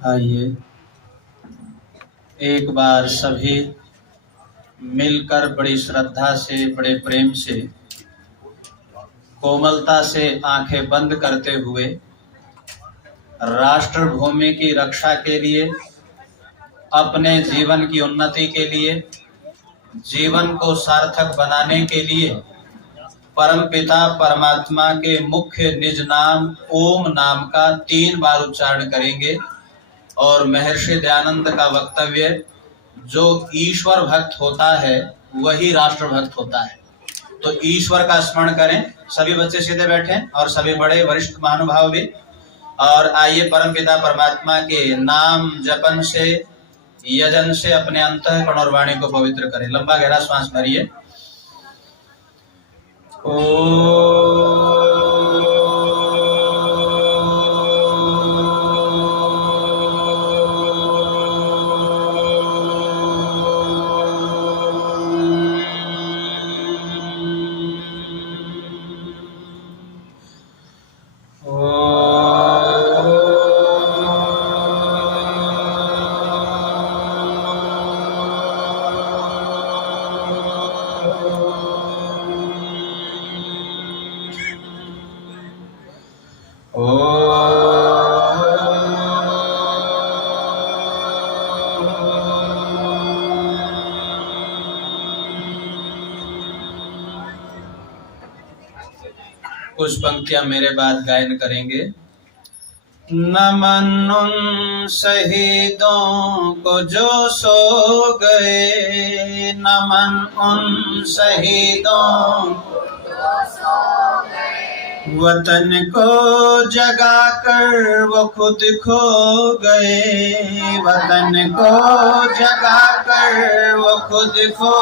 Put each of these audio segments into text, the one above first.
आइए एक बार सभी मिलकर बड़ी श्रद्धा से, बड़े प्रेम से, कोमलता से आंखें बंद करते हुए राष्ट्र भूमि की रक्षा के लिए, अपने जीवन की उन्नति के लिए, जीवन को सार्थक बनाने के लिए परमपिता परमात्मा के मुख्य निज नाम ओम नाम का 3 बार उच्चारण करेंगे। और महर्षि दयानंद का वक्तव्य, जो ईश्वर भक्त होता है वही राष्ट्र भक्त होता है। तो ईश्वर का स्मरण करें। सभी बच्चे सीधे बैठें और सभी बड़े वरिष्ठ महानुभाव भी। और आइए परमपिता परमात्मा के नाम जपन से, यजन से अपने अंतःकरण और वाणी को पवित्र करें। लंबा गहरा श्वास भरिए। कुछ पंक्तियां मेरे बाद गायन करेंगे। नमन उन शहीदों को जो सो गए, नमन उन शहीदों को जो सो गए, वतन को जगा कर वो खुद खो गए, वतन को जगा कर वो खुद खो।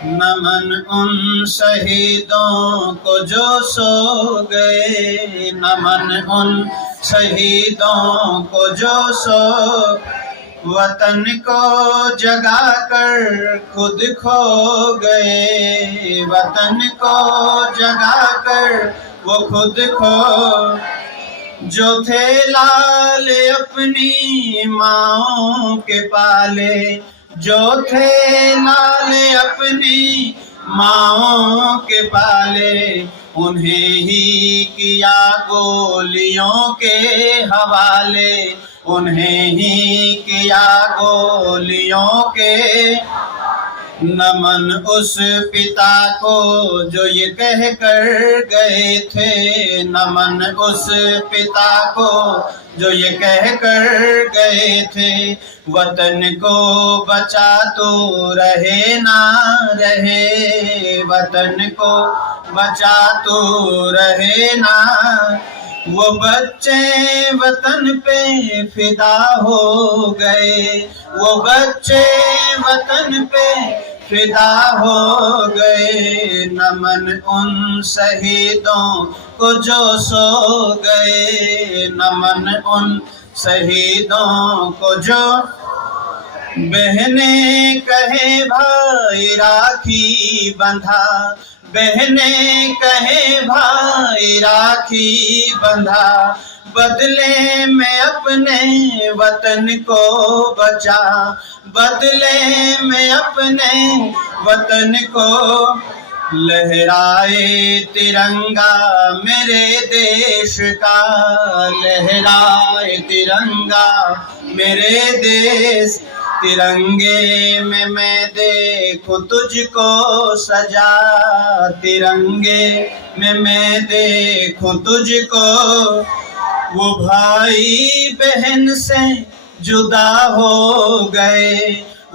नमन उन शहीदों को जो सो गए, नमन उन शहीदों को जो सो, वतन को जगा कर खुद खो गए, वतन को जगा कर वो खुद खो। जो थे लाल अपनी माँओं के पाले, जो थे लाल अपनी माँओं के पाले, उन्हें ही किया गोलियों के हवाले, उन्हें ही किया गोलियों के। नमन उस पिता को जो ये कह कर गए थे, नमन उस पिता को जो ये कह कर गए थे, वतन को बचा तो रहे ना रहे, वतन को बचा तो रहे ना। वो बच्चे वतन पे फिदा हो गए, वो बच्चे वतन पे फिदा हो गए। नमन उन शहीदों को जो सो गए, नमन उन शहीदों को जो। बहने कहे भाई राखी बंधा, बहने कहे भाई राखी बंधा, बदले में अपने वतन को बचा, बदले में अपने वतन को। लहराए तिरंगा मेरे देश का, लहराए तिरंगा मेरे देश, तिरंगे में मैं देखूं तुझको सजा, तिरंगे में मैं देखूं तुझको। वो भाई बहन से जुदा हो गए,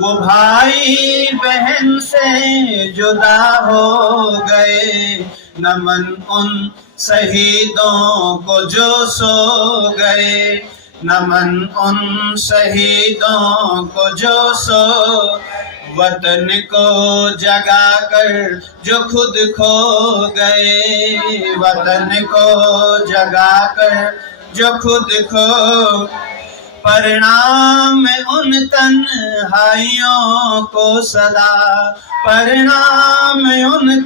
वो भाई बहन से जुदा हो गए। नमन उन शहीदों को जो सो गए, नमन उन शहीदों को जो सो, वतन को जगा कर जो खुद खो गए, वतन को जगा कर जो खुद खो। परिणाम उन तन्हाइयों को सदा, परिणाम उन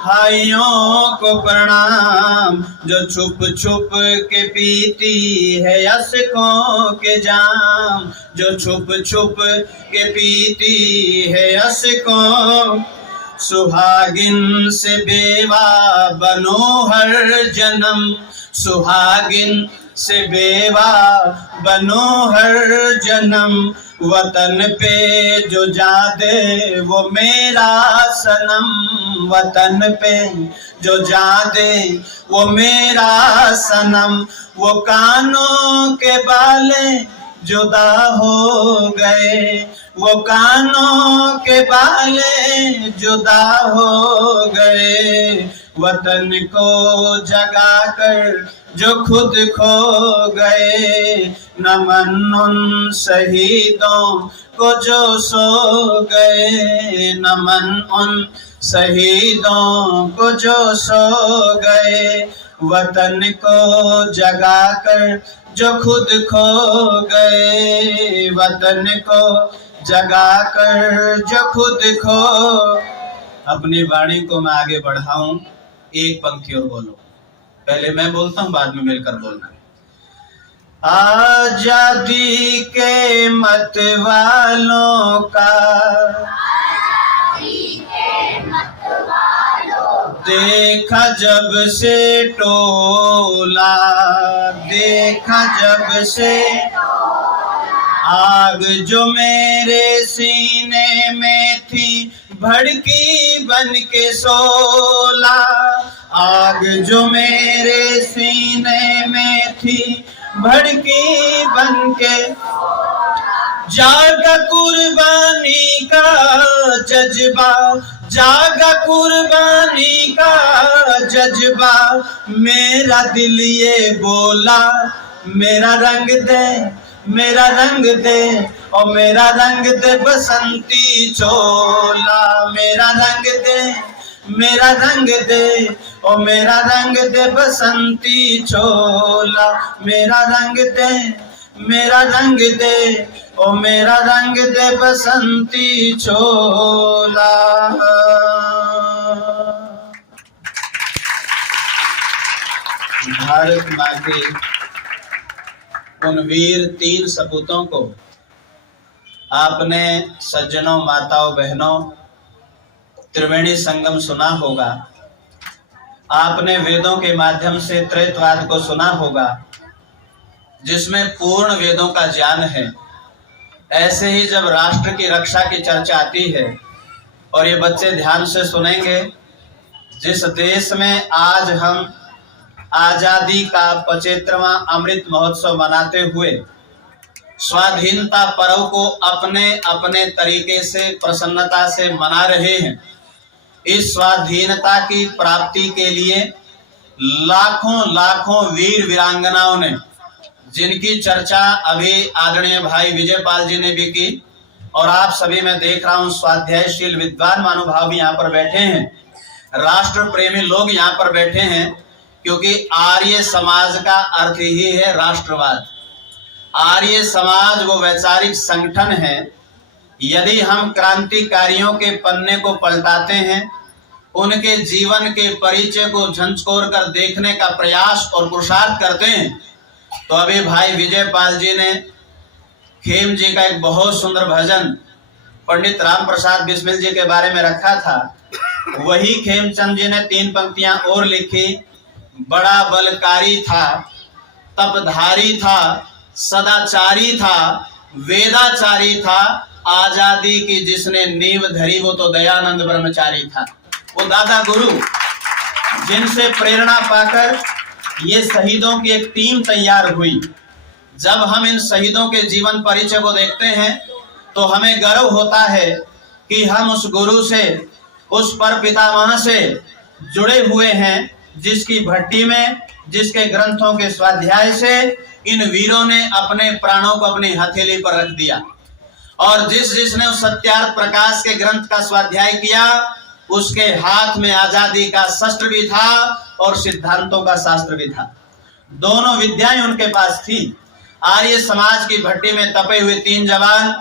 भाइयों को प्रणाम, जो छुप छुप के पीती है अशकों के जाम, जो छुप छुप के पीती है अशकों। सुहागिन से बेवा बनो हर जन्म, सुहागिन से बेवा बनो हर जन्म। वतन पे जो जा दे वो मेरा सनम, वतन पे जो जा दे वो मेरा सनम। वो कानों के बाले जुदा हो गए, वो कानों के बाले जुदा हो गए। वतन को जगा कर जो खुद खो गए, नमन उन शहीदों को जो सो गए, नमन उन शहीदों को जो सो गए। वतन को जगा कर जो खुद खो गए, वतन को जगा कर जो खुद खो। अपनी वाणी को मैं आगे बढ़ाऊं, एक पंक्ति और बोलो। पहले मैं बोलता हूं, बाद में मिलकर बोलना। आजादी के मत वालों का, देखा जब से टोला, देखा जब से आग जो मेरे सीने में थी भड़की बन के सोला, आग जो मेरे सीने में थी भड़की बन के। जागा कुर्बानी का जज्बा, जागा कुर्बानी का जज्बा, मेरा दिल ये बोला मेरा रंग दे, मेरा रंग दे, और मेरा रंग दे बसंती चोला, मेरा रंग दे, मेरा रंग दे, और मेरा रंग दे बसंती चोला, मेरा रंग दे, मेरा रंग दे, ओ मेरा रंग दे बसंती चोला। भारत माँ के उन वीर 3 सपूतों को आपने सज्जनों, माताओं, बहनों त्रिवेणी संगम सुना होगा। आपने वेदों के माध्यम से त्रैतवाद को सुना होगा, जिसमें पूर्ण वेदों का ज्ञान है। ऐसे ही जब राष्ट्र की रक्षा की चर्चा आती है, और ये बच्चे ध्यान से सुनेंगे, जिस देश में आज हम आजादी का 75वां अमृत महोत्सव मनाते हुए स्वाधीनता पर्व को अपने अपने तरीके से प्रसन्नता से मना रहे हैं, इस स्वाधीनता की प्राप्ति के लिए लाखों लाखों वीर वीरांगनाओं ने, जिनकी चर्चा अभी आदरणीय भाई विजयपाल जी ने भी की, और आप सभी मैं देख रहा हूं स्वाध्यायशील विद्वान महानुभाव भी यहाँ पर बैठे हैं, राष्ट्र प्रेमी लोग यहाँ पर बैठे हैं, क्योंकि आर्य समाज का अर्थ ही है राष्ट्रवाद। आर्य समाज वो वैचारिक संगठन है। यदि हम क्रांतिकारियों के पन्ने को पलटाते हैं, उनके जीवन के परिचय को झंझोर कर देखने का प्रयास और पुरुषार्थ करते हैं, तो अभी भाई विजयपाल जी ने खेम जी का एक बहुत सुंदर भजन पंडित राम प्रसाद बिस्मिल जी के बारे में रखा था। वही खेमचंद जी ने 3 पंक्तियां और लिखी। बड़ा बलकारी था, तपधारी था, सदाचारी था, वेदाचारी था, आजादी की जिसने नींव धरी वो तो दयानंद ब्रह्मचारी था। वो दादा गुरु जिनसे प्रेरणा पाकर ये शहीदों की एक टीम तैयार हुई। जब हम इन शहीदों के जीवन परिचय को देखते हैं तो हमें गर्व होता है कि हम उस गुरु से, उस पर पितामह से जुड़े हुए हैं, जिसकी भट्टी में, जिसके ग्रंथों के स्वाध्याय से इन वीरों ने अपने प्राणों को अपनी हथेली पर रख दिया। और जिसने उस सत्यार्थ प्रकाश के ग्रंथ का स्वाध्याय किया, उसके हाथ में आजादी का शस्त्र भी था और सिद्धांतों का शास्त्र भी था। दोनों विद्याएं उनके पास थी। आर्य समाज की भट्टी में तपे हुए 3 जवान,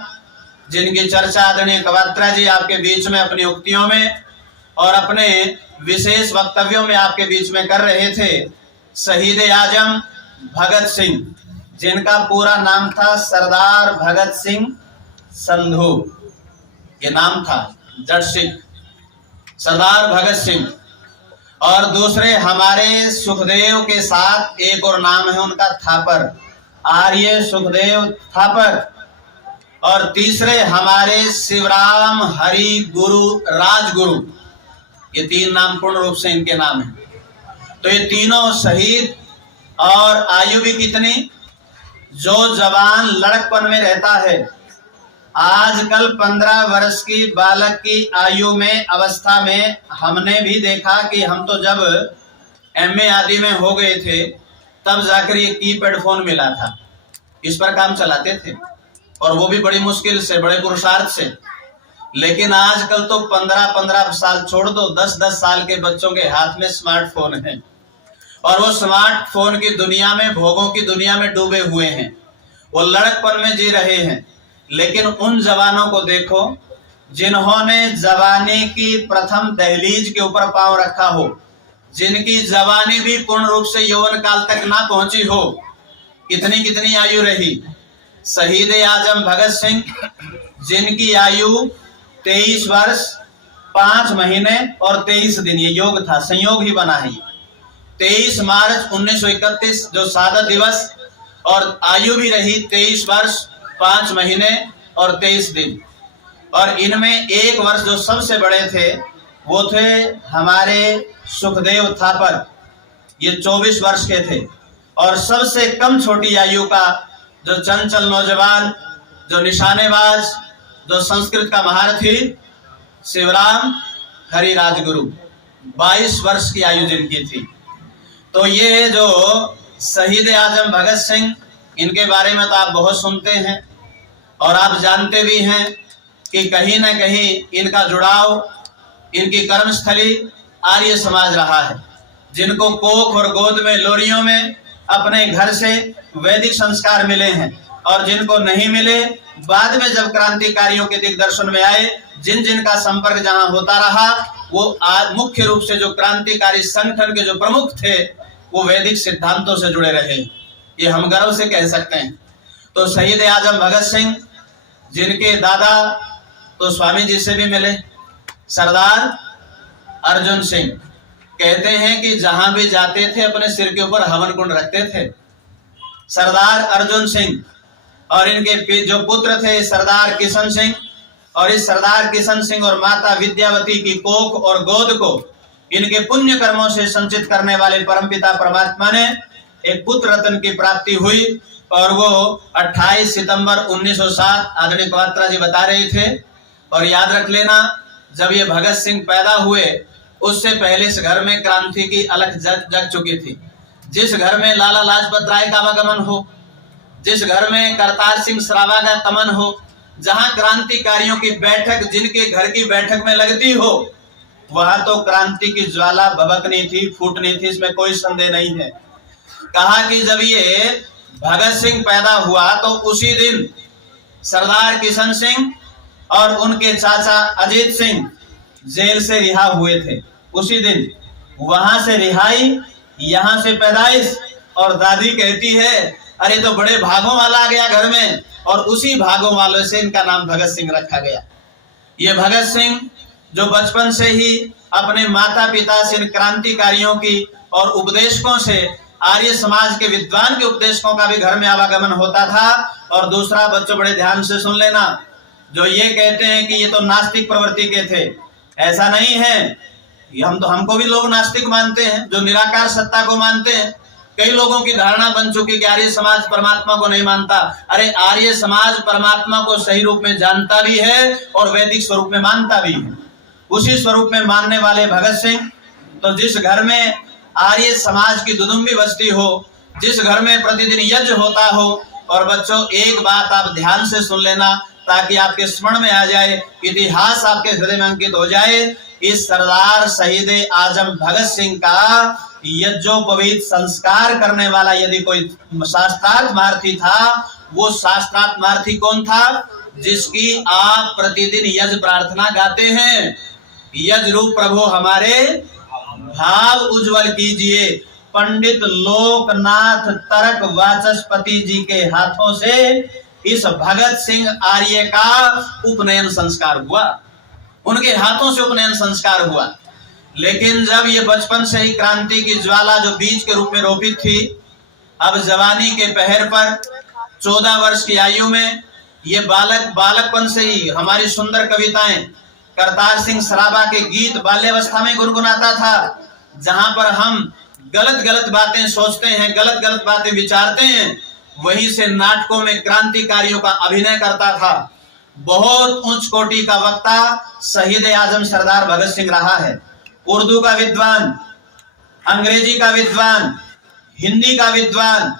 जिनकी चर्चा आदरणीय कवात्रा जी आपके बीच में अपनी उक्तियों में और अपने विशेष वक्तव्यों में आपके बीच में कर रहे थे शहीद आजम भगत सिंह, जिनका पूरा नाम था सरदार भगत सिंह संधू, ये नाम था जट सिंह, सरदार भगत सिंह। और दूसरे हमारे सुखदेव के साथ एक और नाम है उनका थापर, आर्य सुखदेव थापर। और तीसरे हमारे शिवराम हरि गुरु राजगुरु, ये तीन नाम पूर्ण रूप से इनके नाम है। तो ये तीनों शहीद, और आयु भी कितनी, जो जवान लड़कपन में रहता है, आजकल 15 वर्ष की बालक की आयु में अवस्था में हमने भी देखा कि हम तो जब एमए आदि में हो गए थे तब जाकर ये कीपैड फोन मिला था, इस पर काम चलाते थे, और वो भी बड़ी मुश्किल से, बड़े पुरुषार्थ से। लेकिन आजकल तो 15-15 साल छोड़ दो, 10-10 साल के बच्चों के हाथ में स्मार्टफोन है, और वो स्मार्टफोन की दुनिया में, भोगों की दुनिया में डूबे हुए हैं, वो लड़कपन में जी रहे हैं। लेकिन उन जवानों को देखो जिन्होंने जवानी की प्रथम दहलीज के ऊपर पांव रखा हो, जिनकी जवानी भी पूर्ण रूप से यौवन काल तक ना पहुंची हो, कितनी कितनी आयु रही। शहीद आजम भगत सिंह, जिनकी आयु 23 वर्ष 5 महीने और 23 दिन, ये योग था, संयोग ही बना है। 23 मार्च 1931 जो शहादत दिवस, और आयु भी रही 23 वर्ष 5 महीने और 23 दिन। और इनमें एक वर्ष जो सबसे बड़े थे वो थे हमारे सुखदेव थापर, ये 24 वर्ष के थे। और सबसे कम छोटी आयु का जो चंचल नौजवान, जो निशानेबाज, जो संस्कृत का महारथी, शिवराम हरि राजगुरु, 22 वर्ष की आयु जिनकी थी। तो ये जो शहीद आजम भगत सिंह, इनके बारे में तो आप बहुत सुनते हैं और आप जानते भी हैं कि कहीं न कहीं इनका जुड़ाव, इनकी कर्मस्थली आर्य समाज रहा है, जिनको कोख और गोद में, लोरियों में अपने घर से वैदिक संस्कार मिले हैं, और जिनको नहीं मिले बाद में जब क्रांतिकारियों के दिग्दर्शन में आए, जिन जिन का संपर्क जहां होता रहा, वो मुख्य रूप से जो क्रांतिकारी संगठन के जो प्रमुख थे वो वैदिक सिद्धांतों से जुड़े रहे, ये हम गर्व से कह सकते हैं। तो शहीद आजम भगत सिंह, जिनके दादा तो स्वामी जी से भी मिले, सरदार अर्जुन सिंह, कहते हैं कि जहां भी जाते थे अपने सिर के ऊपर हवन कुंड रखते थे, सरदार अर्जुन सिंह। और इनके जो पुत्र थे सरदार किशन सिंह, और इस सरदार किशन सिंह और माता विद्यावती की कोख और गोद को इनके पुण्य कर्मों से संचित करने वाले परमपिता परमात्मा ने एक पुत्र रत्न की प्राप्ति हुई, और वो 28 सितंबर 1907 आदरणीय कवात्रा जी बता रहे थे। और याद रख लेना, जब ये भगत सिंह पैदा हुए उससे पहले इस घर में क्रांति की अलख जग चुकी थी। जिस घर में लाला लाजपत राय का आवागमन हो, जिस घर में करतार सिंह सराभा का तमन हो, जहां क्रांतिकारियों की बैठक जिनके घर की बैठक में लगती हो, वहां तो क्रांति की ज्वाला भभकनी थी, फूटनी थी, इसमें कोई संदेह नहीं है। कहा कि जब ये भगत सिंह पैदा हुआ तो उसी दिन सरदार किशन सिंह और उनके चाचा अजीत सिंह जेल से रिहा हुए थे। उसी दिन वहां से रिहाई, यहाँ से पैदाइश। और दादी कहती है अरे तो बड़े भागों वाला आ गया घर में, और उसी भागों वालों से इनका नाम भगत सिंह रखा गया। ये भगत सिंह जो बचपन से ही अपने माता पिता से, क्रांतिकारियों की और उपदेशकों से, आर्य समाज के विद्वान के उपदेशकों का भी घर में आवागमन होता था। और दूसरा, बच्चों बड़े ध्यान से सुन लेना, जो ये कहते हैं कि ये तो नास्तिक प्रवृत्ति के थे, ऐसा नहीं है। हमको भी लोग नास्तिक मानते हैं, जो निराकार सत्ता को मानते हैं। कई लोगों की धारणा बन चुकी कि आर्य समाज परमात्मा को नहीं मानता। अरे आर्य समाज परमात्मा को सही रूप में जानता भी है और वैदिक स्वरूप में मानता भी है। उसी स्वरूप में मानने वाले भगत सिंह, तो जिस घर में आर्य समाज की दुदुम्बी बजती हो, जिस घर में प्रतिदिन यज्ञ होता हो, और बच्चों एक बात आप ध्यान से सुन लेना ताकि आपके स्मरण में आ जाए, इतिहास आपके हृदय में अंकित हो जाए। इस सरदार शहीद आजम भगत सिंह का यज्ञोपवीत संस्कार करने वाला यदि कोई शास्त्रार्थ महारथी था, वो शास्त्रार्थ महारथी कौन था? जिसकी आप प्रतिदिन यज्ञ प्रार्थना गाते हैं, यज रूप प्रभु हमारे भाव उज्जवल कीजिए। पंडित लोकनाथ तरक वाचस्पति जी के हाथों से इस भगत सिंह आर्य का उपनयन संस्कार हुआ, उनके हाथों से उपनयन संस्कार हुआ। लेकिन जब ये बचपन से ही क्रांति की ज्वाला जो बीज के रूप में रोपित थी, अब जवानी के पहर पर 14 वर्ष की आयु में ये बालकपन से ही हमारी सुंदर कविताएं, करतार सिंह सराबा के गीत बाल्यावस्था में गुनगुनाता था। जहां पर हम गलत गलत बातें सोचते हैं, गलत गलत बातें विचारते हैं, वहीं से नाटकों में क्रांतिकारियों का अभिनय करता था। बहुत उच्च कोटि का वक्ता शहीद आजम सरदार भगत सिंह रहा है। उर्दू का विद्वान, अंग्रेजी का विद्वान, हिंदी का विद्वान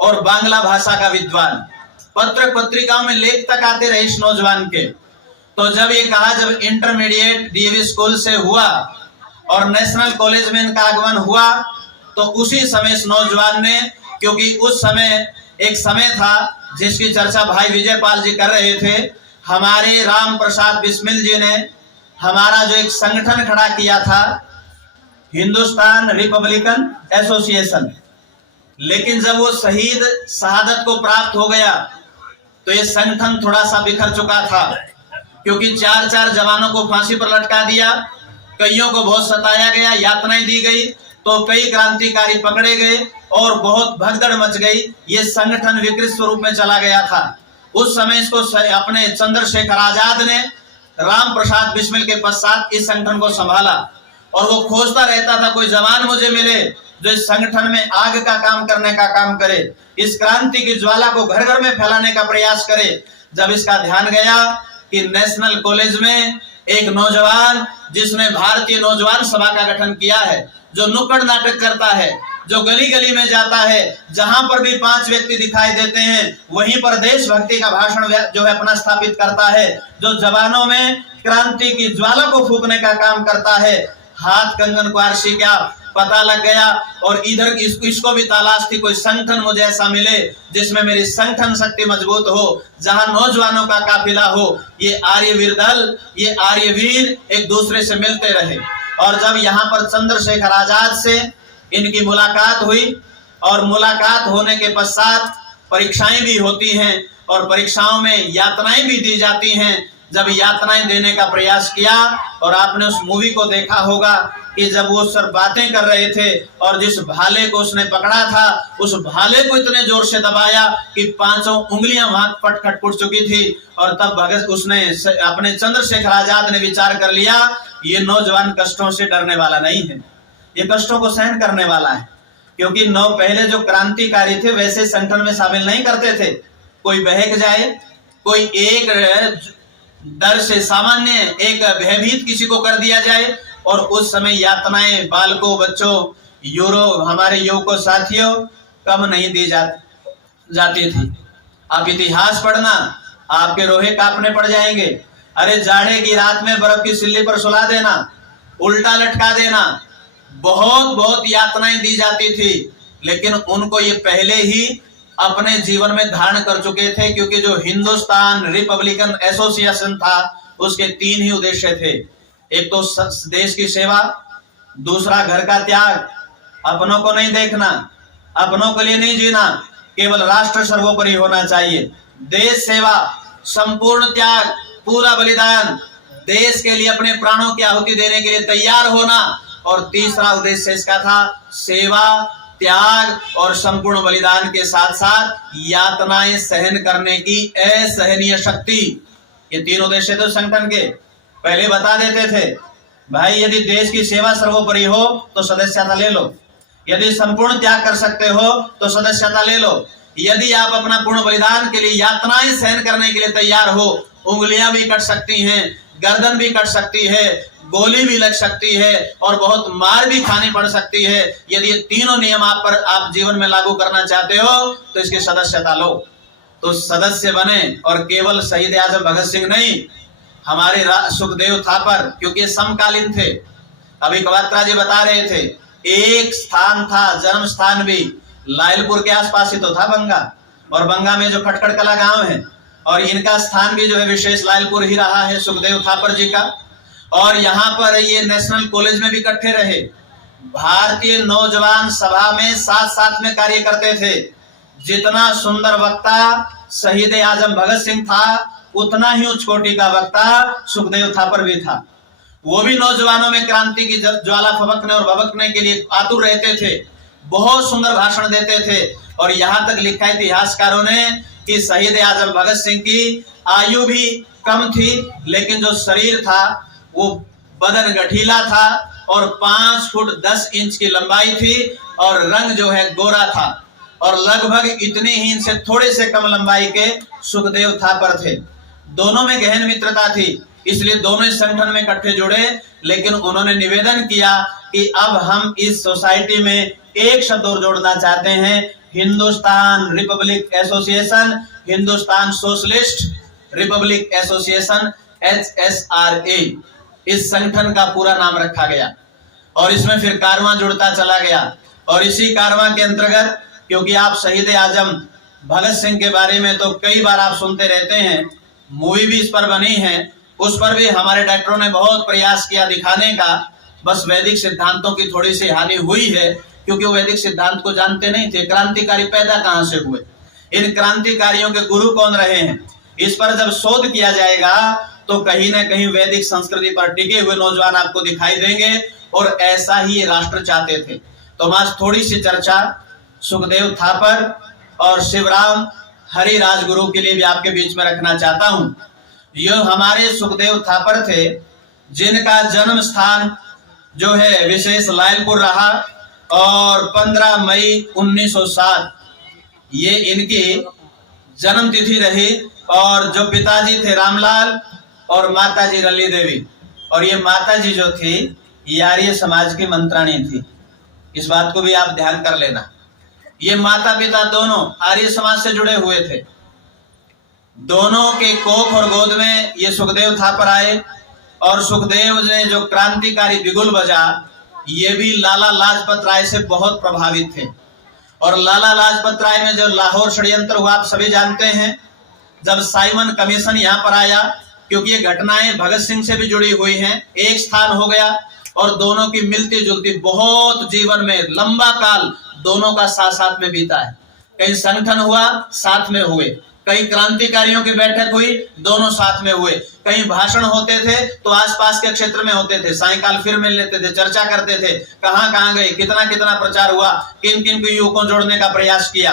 और बांग्ला भाषा का विद्वान। पत्र पत्रिकाओं में लेख तक आते रहे इस नौजवान के। तो जब ये कहा, जब इंटरमीडिएट डीएवी स्कूल से हुआ और नेशनल कॉलेज में इनका आगमन हुआ, तो उसी समय इस नौजवान ने, क्योंकि उस समय एक समय था जिसकी चर्चा भाई विजयपाल जी कर रहे थे, हमारे राम प्रसाद बिस्मिल जी ने हमारा जो एक संगठन खड़ा किया था, हिंदुस्तान रिपब्लिकन एसोसिएशन। लेकिन जब वो शहीद शहादत को प्राप्त हो गया तो ये संगठन थोड़ा सा बिखर चुका था, क्योंकि 4 जवानों को फांसी पर लटका दिया, कईयों को बहुत सताया गया, यातनाएं दी गई, तो कई क्रांतिकारी पकड़े गए और बहुत भगदड़ मच गई। ये संगठन विकृत स्वरूप में चला गया था। उस समय इसको अपने चंद्रशेखर आजाद ने राम प्रसाद बिस्मिल के पश्चात इस संगठन को संभाला और वो खोजता रहता था कोई जवान मुझे मिले जो इस संगठन में आग का काम करने का काम करे, इस क्रांति की ज्वाला को घर घर में फैलाने का प्रयास करे। जब इसका ध्यान गया कि नेशनल कॉलेज में एक नौजवान जिसने भारतीय नौजवान सभा का गठन किया है, जो नुक्कड़ नाटक करता है, जो गली गली में जाता है, जहां पर भी 5 व्यक्ति दिखाई देते हैं वहीं पर देशभक्ति का भाषण जो है अपना स्थापित करता है, जो जवानों में क्रांति की ज्वाला को फूंकने का काम करता है। हाथ कंगन को आरसी क्या पता लग गया और इधर इसको भी तलाश थी कोई संगठन मुझे ऐसा मिले जिसमें मेरी संगठन शक्ति मजबूत हो, जहां नौजवानों का काफिला हो। ये आर्यवीर दल, ये आर्यवीर एक दूसरे से मिलते रहे। और जब यहाँ पर चंद्रशेखर आजाद से इनकी मुलाकात हुई और मुलाकात होने के पश्चात परीक्षाएं भी होती हैं और परीक्षाओं में यातनाएं भी दी जाती हैं। जब यातनाएं देने का प्रयास किया और आपने उस मूवी को देखा होगा कि जब वो सर बातें कर रहे थे और जिस भाले को उसने पकड़ा था उस भाले को इतने जोर से दबाया कि 5 उंगलियां वहां फट चुकी थी। और तब भगत उसने अपने चंद्रशेखर आजाद ने विचार कर लिया ये नौजवान कष्टों से डरने वाला नहीं है, ये कष्टों को सहन करने वाला है। क्योंकि पहले जो क्रांतिकारी थे वैसे संगठन में शामिल नहीं करते थे। कोई बहक जाए, कोई एक डर से सामान्य एक भयभीत किसी को कर दिया जाए और उस समय यातनाएं बालकों, बच्चों, हमारे युवकों साथियों कम नहीं दी जाती थी। आप इतिहास पढ़ना, आपके रोहे कांपने पड़ जाएंगे। अरे जाड़े की रात में बर्फ की सिल्ली पर सुला देना, उल्टा लटका देना, बहुत यातनाएं दी जाती थी। लेकिन उनको ये पहले ही अपने जीवन में धारण कर चुके थे, क्योंकि जो हिंदुस्तान रिपब्लिकन एसोसिएशन था उसके 3 ही उद्देश्य थे। एक तो देश की सेवा, दूसरा घर का त्याग, अपनों को नहीं देखना, अपनों के लिए नहीं जीना, केवल राष्ट्र सर्वोपरि होना चाहिए। देश सेवा, संपूर्ण त्याग, पूरा बलिदान, देश के लिए अपने प्राणों की आहुति देने के लिए तैयार होना। और तीसरा उद्देश्य इसका था सेवा, त्याग और संपूर्ण बलिदान के साथ साथ यातनाएं सहन करने की असहनीय शक्ति। ये 3 उद्देश्य थे संगठन के। पहले बता देते थे भाई यदि देश की सेवा सर्वोपरि हो तो सदस्यता ले लो, यदि संपूर्ण त्याग कर सकते हो तो सदस्यता ले लो, यदि आप अपना पूर्ण बलिदान के लिए यातनाएं सहन करने के लिए तैयार हो, उंगलियां भी कट सकती हैं, गर्दन भी कट सकती है, गोली भी लग सकती है और बहुत मार भी खानी पड़ सकती है, यदि ये 3 नियम आप जीवन में लागू करना चाहते हो तो इसकी सदस्यता लो। तो सदस्य बने और केवल शहीद आजम भगत सिंह नहीं, हमारे सुखदेव थापर, क्योंकि समकालीन थे। अभी कवात्रा जी बता रहे थे एक स्थान था, जन्म स्थान भी लायलपुर के आसपास ही तो था बंगा, और बंगा में जो खटखड़ कला गांव है और इनका स्थान भी जो है विशेष लायलपुर ही रहा है सुखदेव थापर जी का। और यहाँ पर ये नेशनल कॉलेज में भी इकट्ठे रहे। भारतीय नौजवान सभा में साथ साथ में कार्य करते थे। जितना सुंदर वक्ता शहीद आजम भगत सिंह था, उतना ही उच्च कोटि का वक्ता सुखदेव थापर भी था। वो भी नौजवानों में क्रांति की ज्वाला फबकने और भभकने के लिए आतुर रहते थे। बहुत सुंदर भाषण देते थे। और यहाँ तक लिखा है इतिहासकारों ने कि शहीद आजम भगत सिंह की आयु भी कम थी, लेकिन जो शरीर था वो बदन गठीला था और 5 फुट 10 इंच की लंबाई थी और रंग जो है गोरा था। और लगभग इतनी ही इनसे थोड़े से कम लंबाई के सुखदेव थापर थे। दोनों में गहन मित्रता थी, इसलिए दोनों इस संगठन में इकट्ठे जुड़े। लेकिन उन्होंने निवेदन किया कि अब हम इस सोसाइटी में एक शब्द और जोड़ना चाहते हैं, Hindustan Republic association, Hindustan socialist Republic association, HSRA। इस संगठन का पूरा नाम रखा गया और इसमें फिर कारवां जुड़ता चला गया। और इसी कारवां के अंतर्गत, क्योंकि आप शहीद आजम भगत सिंह के बारे में तो कई बार आप सुनते रहते हैं, मूवी भी इस पर बनी है, उस पर भी हमारे डॉक्टरों ने बहुत प्रयास किया दिखाने का। बस वैदिक सिद्धांतों की थोड़ी सी हानि हुई है, क्योंकि वो वैदिक सिद्धांत को जानते नहीं थे। क्रांतिकारी पैदा कहां से हुए, इन क्रांतिकारियों के गुरु कौन रहे हैं, इस पर जब शोध किया जाएगा तो कहीं ना कहीं वैदिक संस्कृति पर टिके हुए नौजवान आपको दिखाई देंगे। और ऐसा ही राष्ट्र चाहते थे। तो मैं आज थोड़ी सी चर्चा सुखदेव थापर और शिवराम हरि राजगुरु के लिए भी आपके बीच में रखना चाहता हूं। यह हमारे सुखदेव थापर थे, जिनका जन्म स्थान जो है विशेष लायलपुर रहा और 15 मई 1907 ये इनकी जन्म तिथि रही। और जो पिताजी थे रामलाल और माताजी रली देवी, और ये माताजी जो थी ये आर्य समाज की मंत्राणी थी। इस बात को भी आप ध्यान कर लेना। ये माता पिता दोनों आर्य समाज से जुड़े हुए थे। दोनों के कोख और गोद में ये सुखदेव थापर आए और सुखदेव ने जो क्रांतिकारी बिगुल बजा, ये भी लाला लाजपत राय से बहुत प्रभावित थे। और लाला लाजपत राय में जो लाहौर षड्यंत्र हुआ आप सभी जानते हैं। जब साइमन कमीशन यहाँ पर आया, क्योंकि ये घटनाएं भगत सिंह से भी जुड़ी हुई हैं, एक स्थान हो गया और दोनों की मिलती जुलती बहुत जीवन में लंबा काल दोनों का साथ साथ में बीता है। कहीं संगठन हुआ साथ में हुए, कई क्रांतिकारियों की बैठक हुई दोनों साथ में हुए, कहीं भाषण होते थे तो आसपास के क्षेत्र में होते थे, सायंकाल फिर मिल लेते थे, चर्चा करते थे, कहां गए, कितना कितना प्रचार हुआ, किन किन को युवकों जोड़ने का प्रयास किया।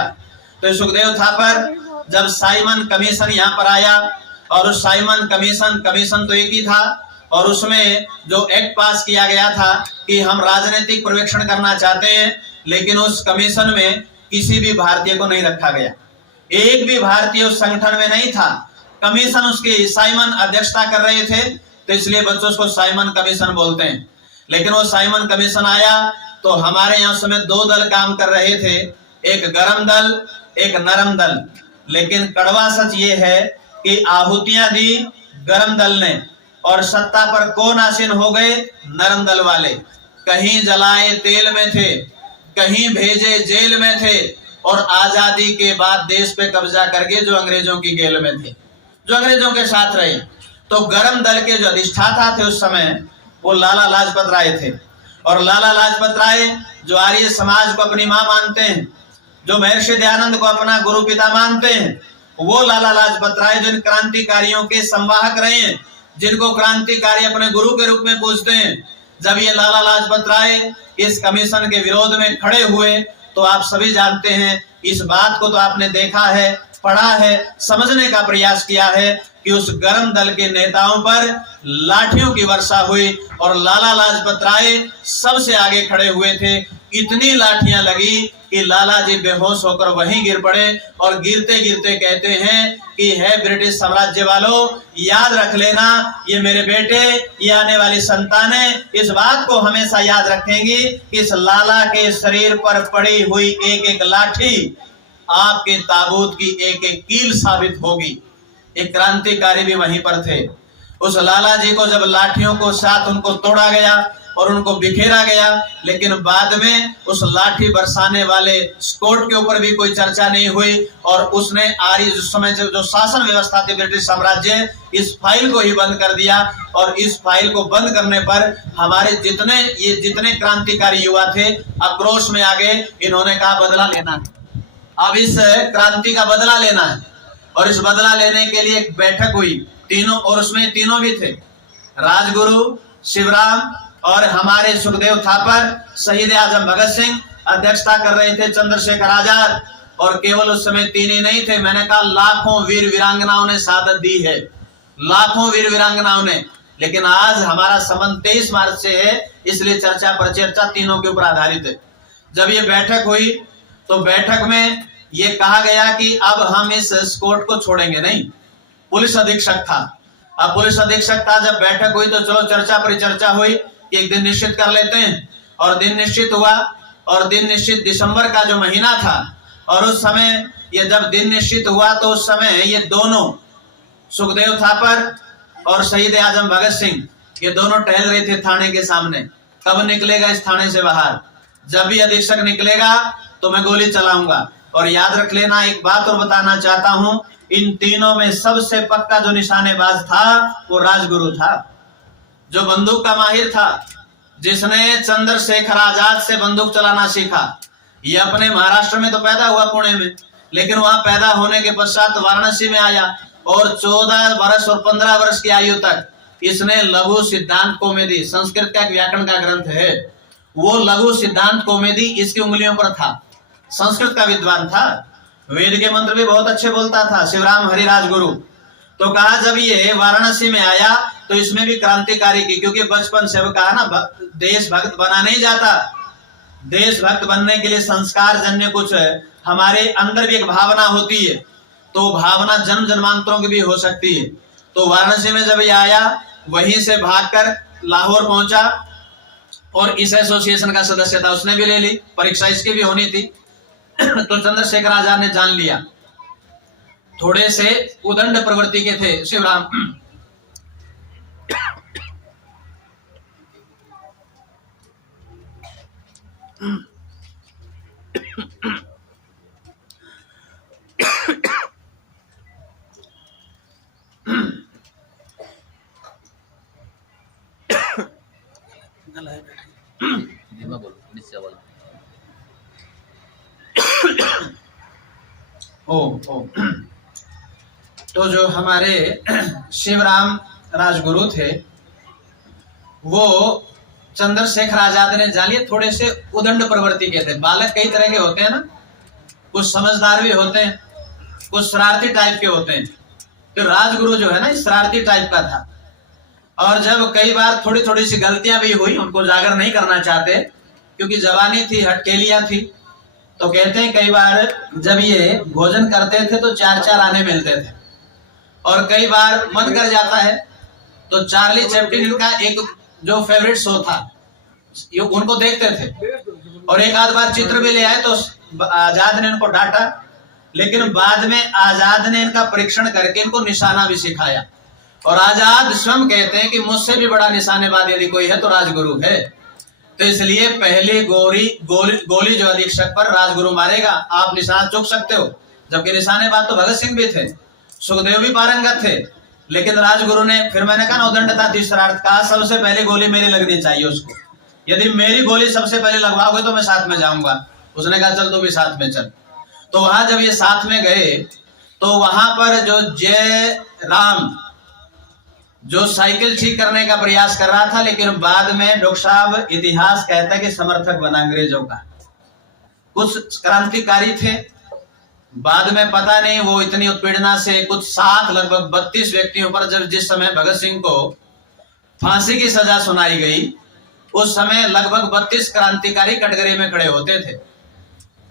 तो सुखदेव थापर जब साइमन कमीशन यहाँ पर आया, और उस साइमन कमीशन तो एक ही था, और उसमें जो एक्ट पास किया गया था कि हम राजनीतिक पर्यवेक्षण करना चाहते हैं, लेकिन उस कमीशन में किसी भी भारतीय को नहीं रखा गया। एक भी भारतीय उस संगठन में नहीं था। कमीशन उसकी साइमन अध्यक्षता कर रहे थे, तो इसलिए बच्चों उसको साइमन कमीशन बोलते हैं। लेकिन वो साइमन कमीशन आया तो हमारे यहाँ उस समय 2 दल काम कर रहे थे, एक गरम दल, एक नरम दल। लेकिन कड़वा सच ये है कि आहुतियां दी गरम दल ने और सत्ता पर कौन आसीन हो गए, नरम दल वाले। कहीं जलाए तेल में थे, कहीं भेजे जेल में थे, और आजादी के बाद देश पे कब्जा करके जो अंग्रेजों की गेल में थे, जो अंग्रेजों के साथ रहे। तो गरम दल के जो अधिष्ठाता थे उस समय, वो लाला लाजपत राय थे। और लाला लाजपत राय जो आर्य समाज को अपनी मां मानते हैं, जो महर्षि दयानंद को अपना गुरु पिता मानते हैं, वो लाला लाजपत राय जिन क्रांतिकारियों के संवाहक रहे हैं, जिनको क्रांतिकारी अपने गुरु के रूप में पूजते हैं। जब ये लाला लाजपत राय इस कमीशन के विरोध में खड़े हुए, तो आप सभी जानते हैं, इस बात को तो आपने देखा है, पढ़ा है, समझने का प्रयास किया है कि उस गरम दल के नेताओं पर लाठियों की वर्षा हुई और लाला लाजपत राय सबसे आगे खड़े हुए थे। इतनी लाठियां लगी कि लाला जी बेहोश होकर वहीं गिर पड़े और गिरते गिरते कहते हैं कि है ब्रिटिश साम्राज्य वालों, याद रख लेना, ये मेरे बेटे, ये आने वाली संतानें इस बात को हमेशा याद रखेंगी कि इस लाला के शरीर पर पड़ी हुई एक एक लाठी आपके ताबूत की एक एक कील साबित होगी। एक क्रांतिकारी भी वहीं पर थे। उस लाला जी को जब लाठियों को साथ उनको तोड़ा गया, और उनको बिखेरा गया। लेकिन बाद में उस लाठी बरसाने वाले स्कॉट के ऊपर भी कोई चर्चा नहीं हुई और उसने आर्य उस समय जो शासन व्यवस्था थी ब्रिटिश साम्राज्य, इस फाइल को ही बंद कर दिया। और इस फाइल को बंद करने पर हमारे जितने क्रांतिकारी युवा थे आक्रोश में आ गए। इन्होंने कहा बदला लेना है, अब इस क्रांति का बदला लेना है। और इस बदला लेने के लिए एक बैठक हुई तीनों, और उसमें तीनों भी थे, राजगुरु, शिवराम और हमारे सुखदेव थापर, शहीद आजम भगत सिंह अध्यक्षता कर रहे थे, चंद्रशेखर आजाद। और केवल उस समय तीन ही नहीं थे, मैंने कहा लाखों वीर वीरांगनाओं ने शहादत दी है, लाखों वीर वीरांगनाओं ने। लेकिन आज हमारा संबंध 23 मार्च से है, इसलिए चर्चा पर चर्चा तीनों के ऊपर आधारित है। जब ये बैठक हुई तो बैठक में ये कहा गया कि अब हम इस स्कॉट को छोड़ेंगे नहीं। पुलिस अधीक्षक था, अब पुलिस अधीक्षक था। जब बैठक हुई तो चलो चर्चा परिचर्चा हुई कि एक दिन निश्चित कर लेते हैं, और दिन निश्चित हुआ। और दिन निश्चित दिसंबर का जो महीना था, और उस समय ये जब दिन निश्चित हुआ तो उस समय ये दोनों सुखदेव थापर और शहीद आजम भगत सिंह ये दोनों टहल रहे थे थाने के सामने। कब निकलेगा इस थाने से बाहर? जब भी अधीक्षक निकलेगा तो मैं गोली चलाऊंगा। और याद रख लेना, एक बात और बताना चाहता हूं, इन तीनों में सबसे पक्का जो निशानेबाज था वो राजगुरु था, जो बंदूक का माहिर था, जिसने चंद्रशेखर आजाद से बंदूक चलाना सीखा। ये अपने महाराष्ट्र में तो पैदा हुआ पुणे में, लेकिन वहां पैदा होने के पश्चात वाराणसी में आया और 14 वर्ष और 15 वर्ष की आयु तक इसने लघु सिद्धांत कौमुदी, संस्कृत का एक व्याकरण का ग्रंथ है, वो लघु सिद्धांत कौमुदी इसकी उंगलियों पर था। संस्कृत का विद्वान था, वेद के मंत्र भी बहुत अच्छे बोलता था, शिवराम हरि राजगुरु। तो कहा जब ये वाराणसी में आया तो इसमें भी क्रांतिकारी की, क्योंकि बचपन से कहा ना, देशभक्त बना नहीं जाता, देशभक्त बनने के लिए संस्कार जन्य कुछ हमारे अंदर भी एक भावना होती है, तो भावना जन्म जन्मांतरों की भी हो सकती है। तो वाराणसी में जब ये आया, वहीं से भागकर लाहौर पहुंचा और इस एसोसिएशन का सदस्य था, उसने भी ले ली, परीक्षा इसकी भी होनी थी। तो चंद्रशेखर आजाद ने जान लिया, थोड़े से उदंड प्रवृत्ति के थे शिवराम। तो जो हमारे शिवराम राजगुरु थे वो चंद्रशेखर आजाद ने जान लिया, थोड़े से उदंड प्रवृत्ति के थे। बालक कई तरह के होते हैं ना, कुछ समझदार भी होते हैं, कुछ शरारती टाइप के होते हैं। तो राजगुरु जो है ना, शरारती टाइप का था। और जब कई बार थोड़ी थोड़ी सी गलतियां भी हुई, उनको जागर नहीं करना चाहते क्योंकि जवानी थी, हटकेलियां थी, तो कहते हैं कई बार जब ये भोजन करते थे तो 4-4 आने मिलते थे। और कई बार मन कर जाता है तो चार्ली चैपलिन का एक जो फेवरेट शो था ये उनको देखते थे, और एक आध बार चित्र भी ले आए तो आजाद ने इनको डांटा, लेकिन बाद में आजाद ने इनका परीक्षण करके इनको निशाना भी सिखाया। और आजाद स्वयं कहते हैं कि मुझसे भी बड़ा निशानेबाज यदि कोई है तो राजगुरु है। तो इसलिए पहली गोली जो अधीक्षक पर राजगुरु मारेगा, आप निशाना चूक सकते हो। जबकि निशानेबाज तो भगत सिंह भी थे, सुखदेव भी पारंगत थे, लेकिन राजगुरु ने, फिर मैंने कहा ना उदंडता थी, शरारत, कहा सबसे पहले गोली मेरी लगनी चाहिए उसको, यदि मेरी गोली सबसे पहले लगवाओगे तो मैं साथ में जाऊंगा। उसने कहा चल तू भी साथ में चल। तो वहां जब ये साथ में गए तो वहां पर जो जय राम जो साइकिल ठीक करने का प्रयास कर रहा था, लेकिन बाद में डॉक्टर साहब इतिहास कहता है कि समर्थक बना अंग्रेजों का। कुछ क्रांतिकारी थे, बाद में पता नहीं वो इतनी उत्पीड़ना से कुछ 7 लगभग 32 व्यक्तियों पर जब जिस समय भगत सिंह को फांसी की सजा सुनाई गई, उस समय लगभग 32 क्रांतिकारी कटघरे में खड़े होते थे।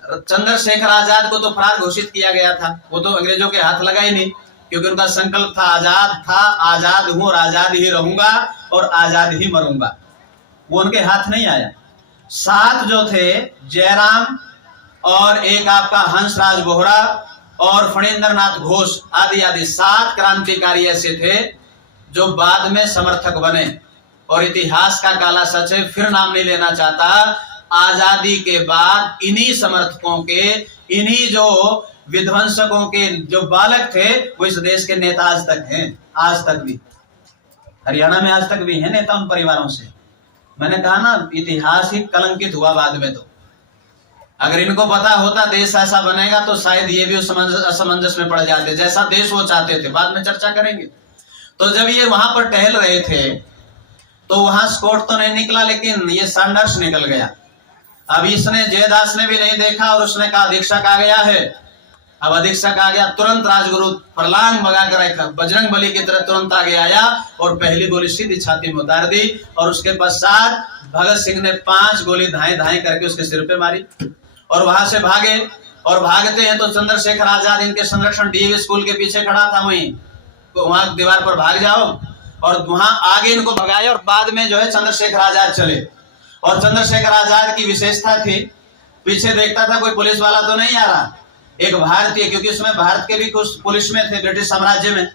चंद्रशेखर आजाद को तो फरार घोषित किया गया था, वो तो अंग्रेजों के हाथ लगा ही नहीं, क्योंकि उनका संकल्प था आजाद हूं और आजाद ही रहूंगा और आजाद ही मरूंगा। वो उनके हाथ नहीं आया। 7 जो थे, जयराम और एक आपका हंसराज बोहरा और फणींद्रनाथ घोष आदि आदि 7 क्रांतिकारी ऐसे थे जो बाद में समर्थक बने। और इतिहास का काला सच है, फिर नाम नहीं लेना चाहता। आजादी के बाद इन्हीं समर्थकों के, इन्हीं जो विध्वंसकों के जो बालक थे वो इस देश के नेता आज तक हैं। आज तक भी हरियाणा में आज तक भी है नेता उन परिवारों से। मैंने कहा ना, इतिहास ही कलंकित हुआ बाद में। तो अगर इनको पता होता देश ऐसा बनेगा तो शायद ये भी उस असमंजस में पड़ जाते, जैसा देश वो चाहते थे। बाद में चर्चा करेंगे। तो जब ये वहां पर टहल रहे थे तो वहां स्कॉट तो नहीं निकला, लेकिन ये सैंडर्स निकल गया। अब इसने, जयदास ने भी नहीं देखा और उसने कहा अधीक्षक आ गया है। अब अधीक्षक आ गया, तुरंत राजगुरु परलांग भगाकर एक बजरंग बली की तरह तुरंत आगे आया और पहली गोली सीधी छाती में उतार दी। और उसके पश्चात भगत सिंह ने 5 गोली धाए धाए करके उसके सिर पे मारी और वहां से भागे। और भागते हैं तो चंद्रशेखर आजाद इनके संरक्षण डीएवी स्कूल के पीछे खड़ा था, वहीं तो वहां दीवार पर भाग जाओ, और वहां आगे इनको भगाया। और बाद में जो है चंद्रशेखर आजाद चले। और चंद्रशेखर आजाद की विशेषता थी, पीछे देखता था कोई पुलिस वाला तो नहीं आ रहा, एक भारतीय, क्योंकि उसमें भारत के भी कुछ पुलिस में थे ब्रिटिश साम्राज्य में।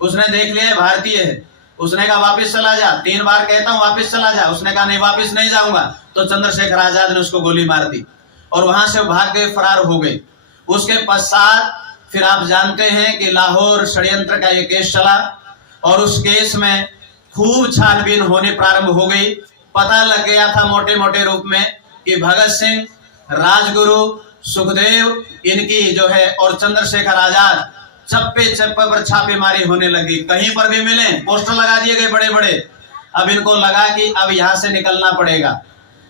उसने देख लिया भारतीय है, उसने कहा वापिस चला जा। 3 बार कहता हूं वापिस चला जा, उसने कहा नहीं वापिस नहीं जाऊंगा। तो चंद्रशेखर आजाद ने उसको गोली मार दी और वहां से भाग गए, फरार हो गए। उसके पश्चात फिर आप जानते हैं कि लाहौर षड्यंत्र का ये केस चला और उस केस में खूब छानबीन होने प्रारंभ हो गई। पता लग गया था मोटे मोटे रूप में कि भगत सिंह, राजगुरु, सुखदेव इनकी जो है और चंद्रशेखर आजाद चप्पे चप्पे पर छापेमारी होने लगी। कहीं पर भी मिले पोस्टर लगा दिए गए बड़े बड़े। अब इनको लगा कि अब यहां से निकलना पड़ेगा।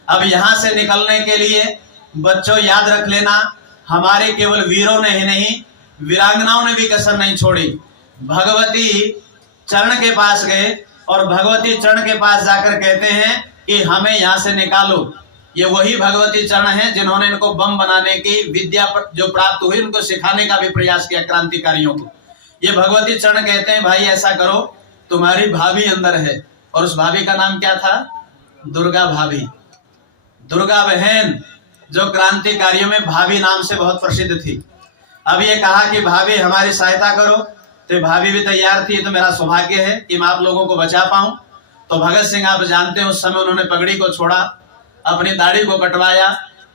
अब यहां से निकलने के लिए बच्चों याद रख लेना, हमारे केवल वीरों ने ही नहीं, वीरांगनाओं ने भी कसर नहीं छोड़ी। भगवती चरण के पास गए और भगवती चरण के पास जाकर कहते हैं कि हमें यहां से निकालो। ये वही भगवती चरण हैं जिन्होंने इनको बम बनाने की विद्या जो प्राप्त हुई उनको सिखाने का भी प्रयास किया क्रांतिकारियों को। ये भगवती चरण कहते हैं भाई ऐसा करो, तुम्हारी भाभी अंदर है। और उस भाभी का नाम क्या था? दुर्गा भाभी, दुर्गा बहन, जो क्रांतिकारियों में भाभी नाम से बहुत प्रसिद्ध थी। अब ये कहा कि भाभी हमारी सहायता करो, तो भाभी भी तैयार थी। तो मेरा सौभाग्य है कि मैं आप लोगों को बचा पाऊं। तो भगत सिंह आप जानते हैं उस समय उन्होंने पगड़ी को छोड़ा, अपनी दाढ़ी को कटवाया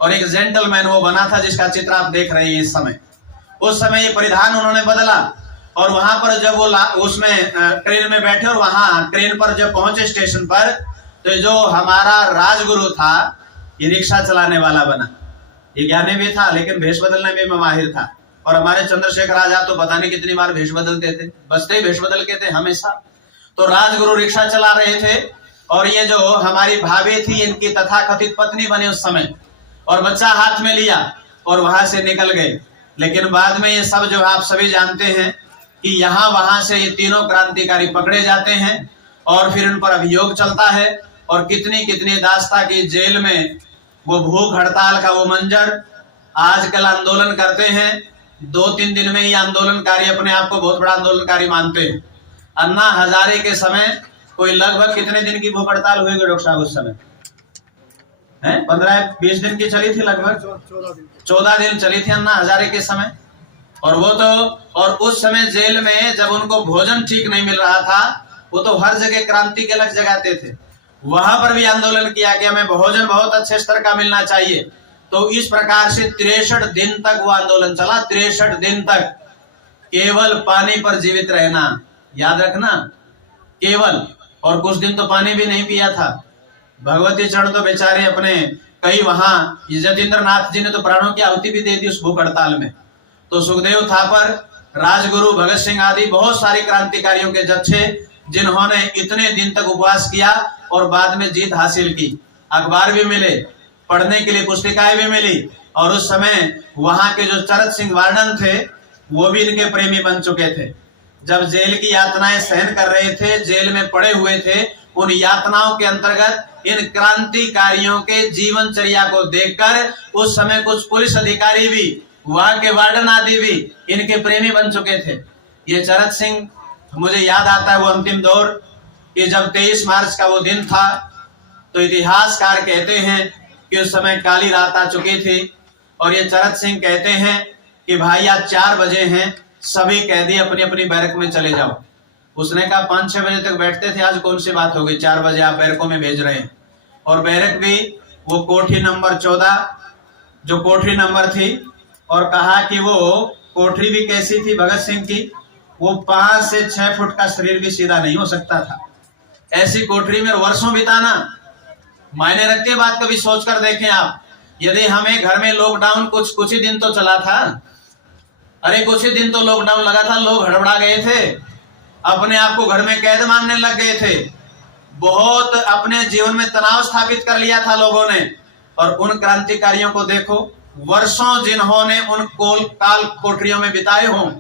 और एक जेंटलमैन वो बना था जिसका चित्र आप देख रहे हैं इस समय। उस समय ये परिधान उन्होंने बदला और वहां पर जब वो उसमें ट्रेन में बैठे और वहां ट्रेन पर जब पहुंचे स्टेशन पर, तो जो हमारा राजगुरु था ये रिक्शा चलाने वाला बना। ये ज्ञानी भी था लेकिन भेष बदलने में माहिर था। और हमारे चंद्रशेखर आजाद तो पता नहीं कितनी बार भेष बदलते थे, बचते ही भेष बदल के थे हमेशा। तो राजगुरु रिक्शा चला रहे थे और ये जो हमारी भाभी थी इनकी तथाकथित पत्नी बनी उस समय, और बच्चा हाथ में लिया और वहां से निकल गए। लेकिन बाद में ये सब जो आप सभी जानते हैं कि यहाँ वहां से ये तीनों क्रांतिकारी पकड़े जाते हैं और फिर उन पर अभियोग चलता है। और कितनी कितनी दास्ता की जेल में वो भूख हड़ताल का वो मंजर, आजकल आंदोलन करते हैं 2-3 दिन में ही आंदोलनकारी अपने आप को बहुत बड़ा आंदोलनकारी मानते हैं। अन्ना हजारे के समय कोई लगभग कितने दिन की भूख हड़ताल हुई डॉक्टर साहब उस समय? 15-20 दिन की चली थी, लगभग 14 दिन चली थी अन्ना हजारे के समय। और वो तो, और उस समय जेल में जब उनको भोजन ठीक नहीं मिल रहा था, वो तो हर जगह क्रांति के लक्ष्य जगाते थे। वहां पर भी आंदोलन किया कि हमें भोजन बहुत अच्छे स्तर का मिलना चाहिए। तो इस प्रकार से 63 दिन तक वो आंदोलन चला। 63 दिन तक केवल पानी पर जीवित रहना, याद रखना, केवल। और कुछ दिन तो पानी भी नहीं पिया था। भगवती चरण तो बेचारे अपने कई वहां जतेंद्र नाथ जी ने तो प्राणों की आहुति भी दे दी उस भूख हड़ताल में। तो सुखदेव थापर, राजगुरु, भगत सिंह आदि बहुत सारे क्रांतिकारियों के जत्थे जिन्होंने इतने दिन तक उपवास किया और बाद में जीत हासिल की। अखबार भी मिले, पढ़ने के लिए पुस्तिकाएं भी मिली। और उस समय वहां के जो चरत सिंह वार्डन थे वो भी इनके प्रेमी बन चुके थे। जब जेल की यातनाएं सहन कर रहे थे, जेल में पड़े हुए थे, उन यातनाओं के अंतर्गत इन क्रांतिकारियों के जीवनचर्या को देखकर उस समय कुछ पुलिस अधिकारी भी, वहां के वार्डन आदि भी इनके प्रेमी बन चुके थे। ये चरत सिंह, मुझे याद आता है वो अंतिम दौर कि जब 23 मार्च का वो दिन था, तो इतिहासकार कहते हैं कि उस समय काली रात आ चुकी थी और ये चरत सिंह कहते हैं कि भाई आज 4 बजे हैं, सभी कैदी अपनी अपनी बैरक में चले जाओ। उसने कहा 5-6 बजे तक बैठते थे, आज कौन सी बात हो गई, 4 बजे आप बैरकों में भेज रहे हैं। और बैरक भी वो कोठरी नंबर 14 जो कोठरी नंबर थी, और कहा कि वो कोठरी भी कैसी थी भगत सिंह की, वो 5 से 6 फुट का शरीर भी सीधा नहीं हो सकता था। ऐसी कोठरी में वर्षों बिताना मायने रखती है बात, कभी सोचकर देखें आप। यदि हमें घर में लॉकडाउन कुछ ही दिन तो चला था, अरे कुछ ही दिन तो लॉकडाउन लगा था, लोग हड़बड़ा गए थे, अपने आप को घर में कैद मानने लग गए थे, बहुत अपने जीवन में तनाव स्थापित कर लिया था लोगों ने। और उन क्रांतिकारियों को देखो, वर्षों जिन्होंने उन काल कोठरियों में बिताए हों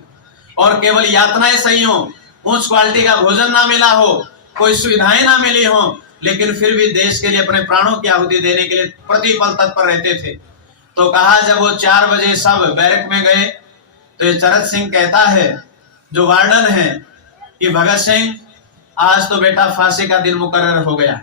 और केवल यातनाएं सही हो, उच्च क्वालिटी का भोजन ना मिला हो, कोई सुविधाएं ना मिली हो, लेकिन फिर भी देश के लिए अपने प्राणों की आहुति देने के लिए प्रतिपल तत्पर रहते थे। तो कहा जब वो 4 बजे सब बैरक में गए, तो ये चरत सिंह कहता है जो वार्डन है कि भगत सिंह आज तो बेटा फांसी का दिन मुकर्रर हो गया।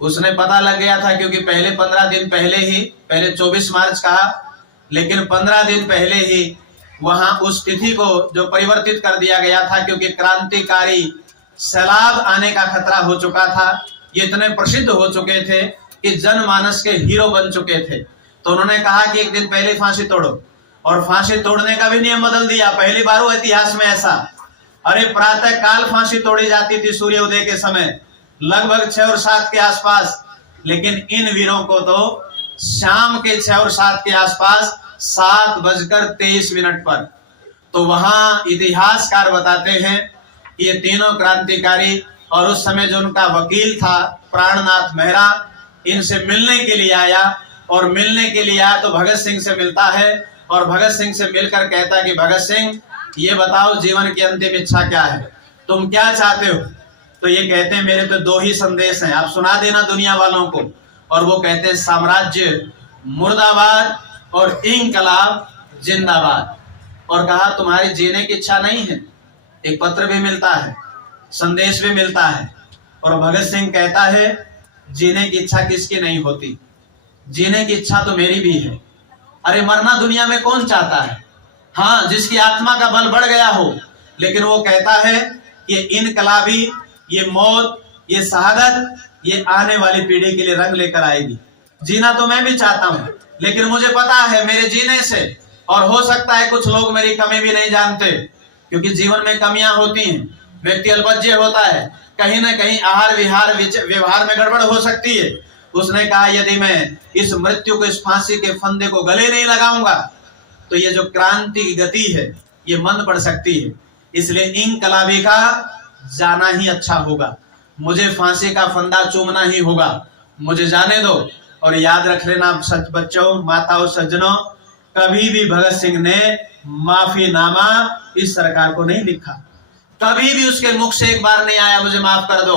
उसने पता लग गया था, क्योंकि पहले 15 दिन पहले ही, पहले 24 मार्च कहा, लेकिन 15 दिन पहले ही वहां उस तिथि को जो परिवर्तित कर दिया गया था, क्योंकि क्रांतिकारी सैलाब आने का खतरा हो चुका था। ये इतने प्रसिद्ध हो चुके थे कि जनमानस के हीरो बन चुके थे। तो उन्होंने कहा कि एक दिन पहले फांसी तोड़ो, और फांसी तोड़ने का भी नियम बदल दिया। पहली बार हो इतिहास में ऐसा। अरे प्रातः काल फांसी तोड़ी जाती थी सूर्योदय के समय, लगभग 6 और 7 के आसपास, लेकिन इन वीरों को तो शाम के 6 और 7 के आसपास 7:23 पर। तो वहां इतिहासकार बताते हैं कि ये तीनों क्रांतिकारी, और उस समय जो उनका वकील था प्राणनाथ मेहरा, इनसे मिलने के लिए आया, और मिलने के लिए आया तो भगत सिंह से मिलता है, और भगत सिंह से मिलकर कहता है कि भगत सिंह ये बताओ जीवन की अंतिम इच्छा क्या है, तुम क्या चाहते हो। तो ये कहते हैं मेरे तो 2 ही संदेश हैं, आप सुना देना दुनिया वालों को। और वो कहते हैं साम्राज्य मुर्दाबाद और इंकलाब जिंदाबाद। और कहा तुम्हारी जीने की इच्छा नहीं है, एक पत्र भी मिलता है, संदेश भी मिलता है। और भगत सिंह कहता है जीने की इच्छा किसकी नहीं होती, जीने की इच्छा तो मेरी भी है। अरे मरना दुनिया में कौन चाहता है, हाँ जिसकी आत्मा का बल बढ़ गया हो। लेकिन वो कहता है कि इनकलाबी, ये मौत, ये शहादत, ये आने वाली पीढ़ी के लिए रंग लेकर आएगी। जीना तो मैं भी चाहता हूं, लेकिन मुझे पता है मेरे जीने से, और हो सकता है कुछ लोग मेरी कमी भी नहीं जानते, क्योंकि जीवन में कमियां होती हैं, व्यक्ति अल्पज्य होता है, कहीं ना कहीं आहार विहार व्यवहार में गड़बड़ हो सकती है। उसने कहा यदि मैं इस मृत्यु को, इस फांसी के फंदे को गले नहीं लगाऊंगा, तो ये जो क्रांति की गति है ये मंद पड़ सकती है। इसलिए इंकलाबी का जाना ही अच्छा होगा, मुझे फांसी का फंदा चूमना ही होगा, मुझे जाने दो। और याद रख लेना सच बच्चों, माताओं, सज्जनों, कभी भी भगत सिंह ने माफीनामा इस सरकार को नहीं लिखा, कभी भी उसके मुख से एक बार नहीं आया मुझे माफ कर दो।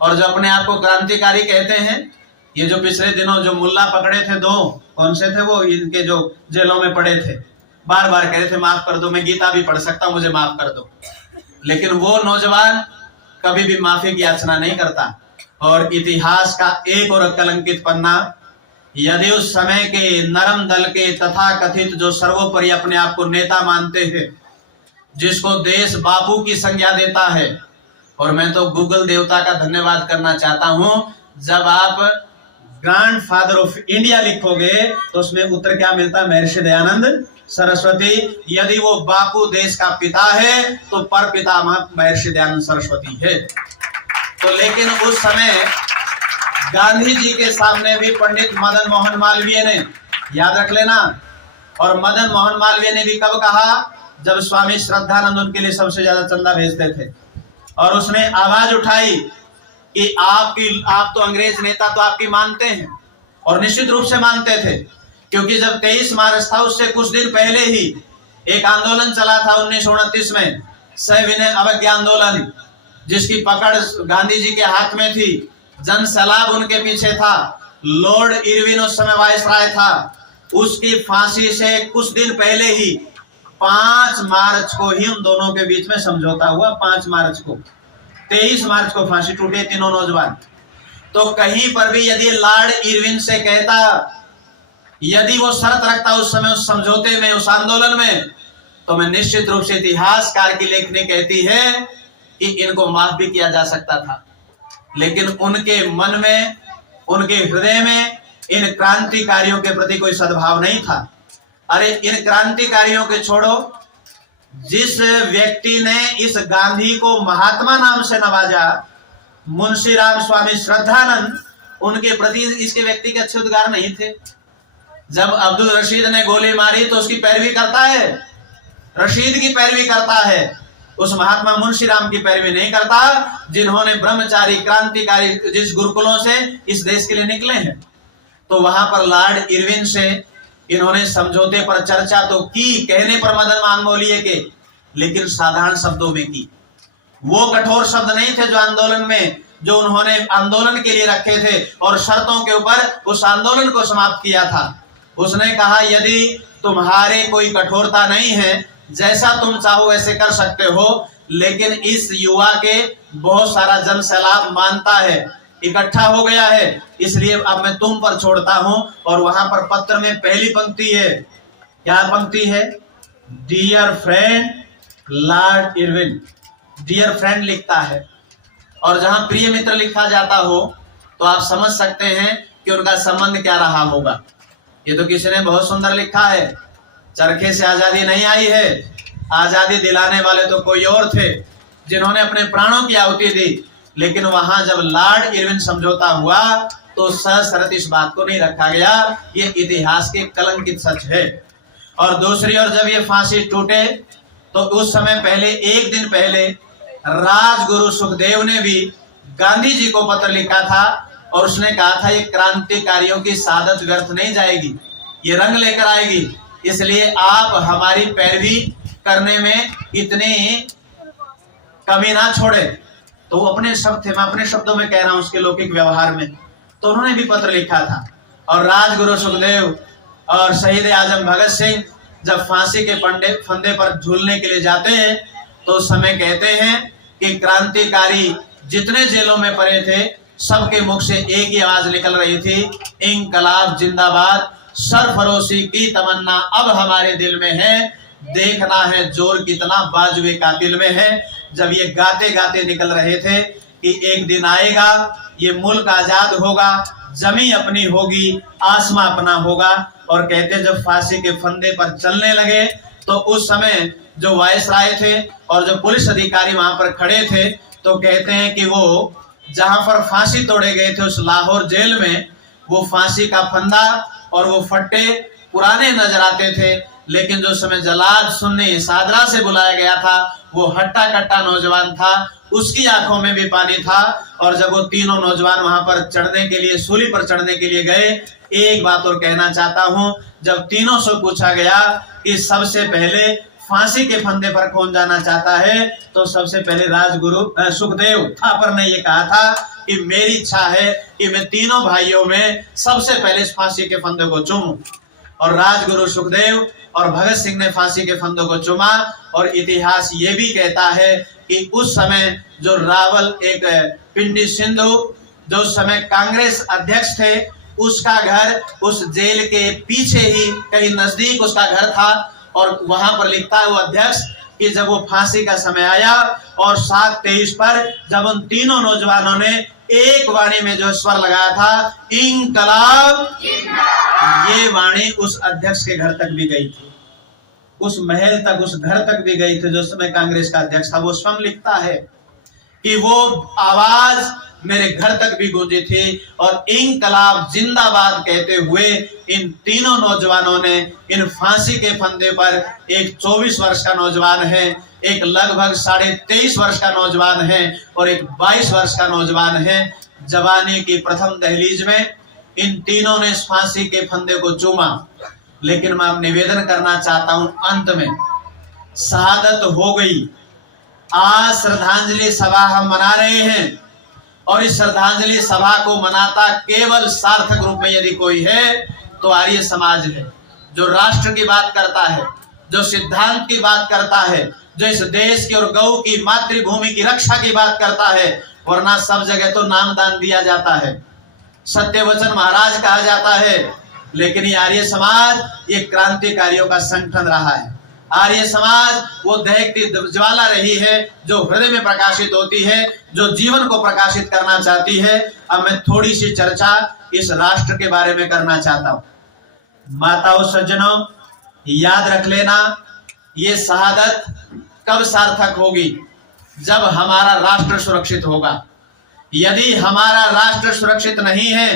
और जो अपने आप को क्रांतिकारी कहते हैं, ये जो पिछले दिनों जो मुल्ला पकड़े थे 2, कौन से थे वो, इनके जो जेलों में पड़े थे, बार बार कह रहे थे माफ कर दो, मैं गीता भी पढ़ सकता हूं, मुझे माफ कर दो। लेकिन वो नौजवान कभी भी माफी की याचना नहीं करता। और इतिहास का एक और कलंकित पन्ना, यदि उस समय के नरम दल के तथा कथित जो सर्वोपरि अपने आप को नेता मानते हैं, जिसको देश बापू की संज्ञा देता है, और मैं तो गूगल देवता का धन्यवाद करना चाहता हूं, जब आप ग्रैंड फादर ऑफ इंडिया लिखोगे तो उसमें उत्तर क्या मिलता है, महर्षि दयानंद सरस्वती। यदि वो बापू देश का पिता है तो पर पितामह महर्षि दयानंद सरस्वती है। तो लेकिन उस समय गांधी जी के सामने भी पंडित मदन मोहन मालवीय ने, याद रख लेना, और मदन मोहन मालवीय ने भी कब कहा, जब स्वामी श्रद्धानंद उनके लिए सबसे ज्यादा चंदा भेजते थे, और उसने आवाज उठाई कि आप तो अंग्रेज नेता तो आपकी मानते हैं, और निश्चित रूप से मानते थे, क्योंकि जब 23 मार्च था उससे कुछ दिन पहले ही एक आंदोलन चला था 1929 में, सविनय अवज्ञा आंदोलन, जिसकी पकड़ गांधी जी के हाथ में थी, जन सैलाब उनके पीछे था, लॉर्ड इरविन उस समय वायसराय था। उसकी फांसी से कुछ दिन पहले ही 5 मार्च को ही उन दोनों के बीच में समझौता हुआ। 5 मार्च को, 23 मार्च को फांसी टूटे तीनों नौजवान। तो कहीं पर भी यदि लॉर्ड इरविन से कहता, यदि वो शर्त रखता उस समय उस समझौते में, उस आंदोलन में, तो मैं निश्चित रूप से इतिहासकार की लेखनी कहती है कि इनको माफ भी किया जा सकता था, लेकिन उनके मन में, उनके हृदय में इन क्रांतिकारियों के प्रति कोई सद्भाव नहीं था। अरे इन क्रांतिकारियों के छोड़ो, जिस व्यक्ति ने इस गांधी को महात्मा नाम से नवाजा, मुंशी राम स्वामी श्रद्धानंद, उनके प्रति इसके व्यक्ति के अच्छे उद्गार नहीं थे। जब अब्दुल रशीद ने गोली मारी तो उसकी पैरवी करता है, रशीद की पैरवी करता है, उस महात्मा मुंशी राम की पैरवी नहीं करता, जिन्होंने ब्रह्मचारी क्रांतिकारी जिस गुरुकुलों से इस देश के लिए निकले हैं। तो वहां पर लॉर्ड इरविन से इन्होंने समझौते पर चर्चा तो की, कहने पर मदन मालवीय के, लेकिन साधारण शब्दों में की। वो कठोर शब्द नहीं थे जो आंदोलन में, जो उन्होंने आंदोलन के लिए रखे थे और शर्तों के ऊपर उस आंदोलन को समाप्त किया था। उसने कहा यदि तुम्हारे कोई कठोरता नहीं है, जैसा तुम चाहो वैसे कर सकते हो, लेकिन इस युवा के बहुत सारा जन सैलाब मानता है, इकट्ठा हो गया है, इसलिए अब मैं तुम पर छोड़ता हूं। और वहां पर पत्र में पहली पंक्ति है, क्या पंक्ति है? Dear friend Lord Irwin, dear friend लिखता है। और जहां प्रिय मित्र लिखा जाता हो तो आप समझ सकते हैं कि उनका संबंध क्या रहा होगा। ये तो किसी ने बहुत सुंदर लिखा है, चरखे से आजादी नहीं आई है, आजादी दिलाने वाले तो कोई और थे जिन्होंने अपने प्राणों की आहुति दी। लेकिन वहां जब लॉर्ड इरविन समझौता हुआ तो सशर्त इस बात को नहीं रखा गया, ये इतिहास के कलंकित सच है। और दूसरी ओर जब ये फांसी टूटे तो उस समय पहले, एक दिन पहले, राजगुरु सुखदेव ने भी गांधी जी को पत्र लिखा था और उसने कहा था ये क्रांतिकारियों की शहादत व्यर्थ नहीं जाएगी, ये रंग लेकर आएगी, इसलिए आप हमारी पैरवी करने में इतनी कमी ना छोड़े। तो वो अपने शब्द थे, मैं अपने शब्दों में कह रहा हूं, उसके लौकिक व्यवहार में। तो उन्होंने भी पत्र लिखा था। और राजगुरु सुखदेव और शहीद आजम भगत सिंह जब फांसी के फंदे पर झूलने के लिए जाते हैं तो उस समय कहते हैं कि क्रांतिकारी जितने जेलों में पड़े थे सबके मुख से एक ही आवाज निकल रही थी, इंकलाब जिंदाबाद, सरफरोशी की तमन्ना अब हमारे दिल में है, देखना है जोर कितना बाजुए कातिल में है। जब ये गाते गाते निकल रहे थे कि एक दिन आएगा, ये मुल्क आजाद होगा, जमी अपनी होगी, आसमां अपना होगा। और कहते जब फांसी के फंदे पर चलने लगे तो उस समय जो वायसराय थे और जो पुलिस अधिकारी वहां पर खड़े थे तो कहते हैं कि वो जहां पर फांसी तोड़े गए थे उस लाहौर जेल में वो फांसी का फंदा और वो फट्टे पुराने नजर आते थे, लेकिन जो समय जलाद सुन्नी सादरा से बुलाया गया था वो हट्टा कट्टा नौजवान था, उसकी आंखों में भी पानी था। और जब वो तीनों नौजवान वहां पर चढ़ने के लिए, सूली पर चढ़ने के लिए गए, एक बात और कहना चाहता हूं, जब तीनों से पूछा गया कि सबसे पहले फांसी के फंदे पर कौन जाना चाहता है, तो सबसे पहले राजगुरु सुखदेव थापर ने ये कहा था कि मेरी इच्छा है कि मैं तीनों भाइयों में सबसे पहले इस फांसी के फंदे को चूमूं। और राजगुरु सुखदेव और भगत सिंह ने फांसी के फंदों को चूमा। और इतिहास ये भी कहता है कि उस समय जो रावल एक पिंडी सिंधु जो उस समय कांग्रेस अध्यक्ष थे, उसका घर उस जेल के पीछे ही कहीं नजदीक उसका घर था। और वहां पर लिखता है वो अध्यक्ष कि जब वो फांसी का समय आया और 7:23 पर जब उन तीनों नौजवानों ने एक वाणी में जो स्वर लगाया था इंकलाब, ये वाणी उस अध्यक्ष के घर तक भी गई थी, उस महल तक, उस घर तक भी गई थी जो समय कांग्रेस का अध्यक्ष था। वो स्वयं लिखता है कि वो आवाज मेरे घर तक भी गूंजी थी और इंकलाब जिंदाबाद कहते हुए इन तीनों नौजवानों ने इन फांसी के फंदे पर, एक 24 वर्ष का नौजवान है, एक लगभग 23.5 वर्ष का नौजवान है और एक 22 वर्ष का नौजवान है, जवानी की प्रथम दहलीज में इन तीनों ने इस फांसी के फंदे को चूमा। लेकिन मैं निवेदन करना चाहता हूं, अंत में शहादत हो गई, आज श्रद्धांजलि सभा हम मना रहे हैं और इस श्रद्धांजलि सभा को मनाता केवल सार्थक रूप में यदि कोई है तो आर्य समाज है, जो राष्ट्र की बात करता है, जो सिद्धांत की बात करता है, जो इस देश की और गौ की मातृभूमि की रक्षा की बात करता है। वरना सब जगह तो नाम दान दिया जाता है, सत्यवचन महाराज कहा जाता है, लेकिन ये आर्य समाज ये क्रांतिकारियों का संगठन रहा है। आर्य समाज वो दहकती ज्वाला रही है जो हृदय में प्रकाशित होती है, जो जीवन को प्रकाशित करना चाहती है। अब मैं थोड़ी सी चर्चा इस राष्ट्र के बारे में करना चाहता हूं। माताओं सज्जनों, याद रख लेना, ये शहादत कब सार्थक होगी? जब हमारा राष्ट्र सुरक्षित होगा। यदि हमारा राष्ट्र सुरक्षित नहीं है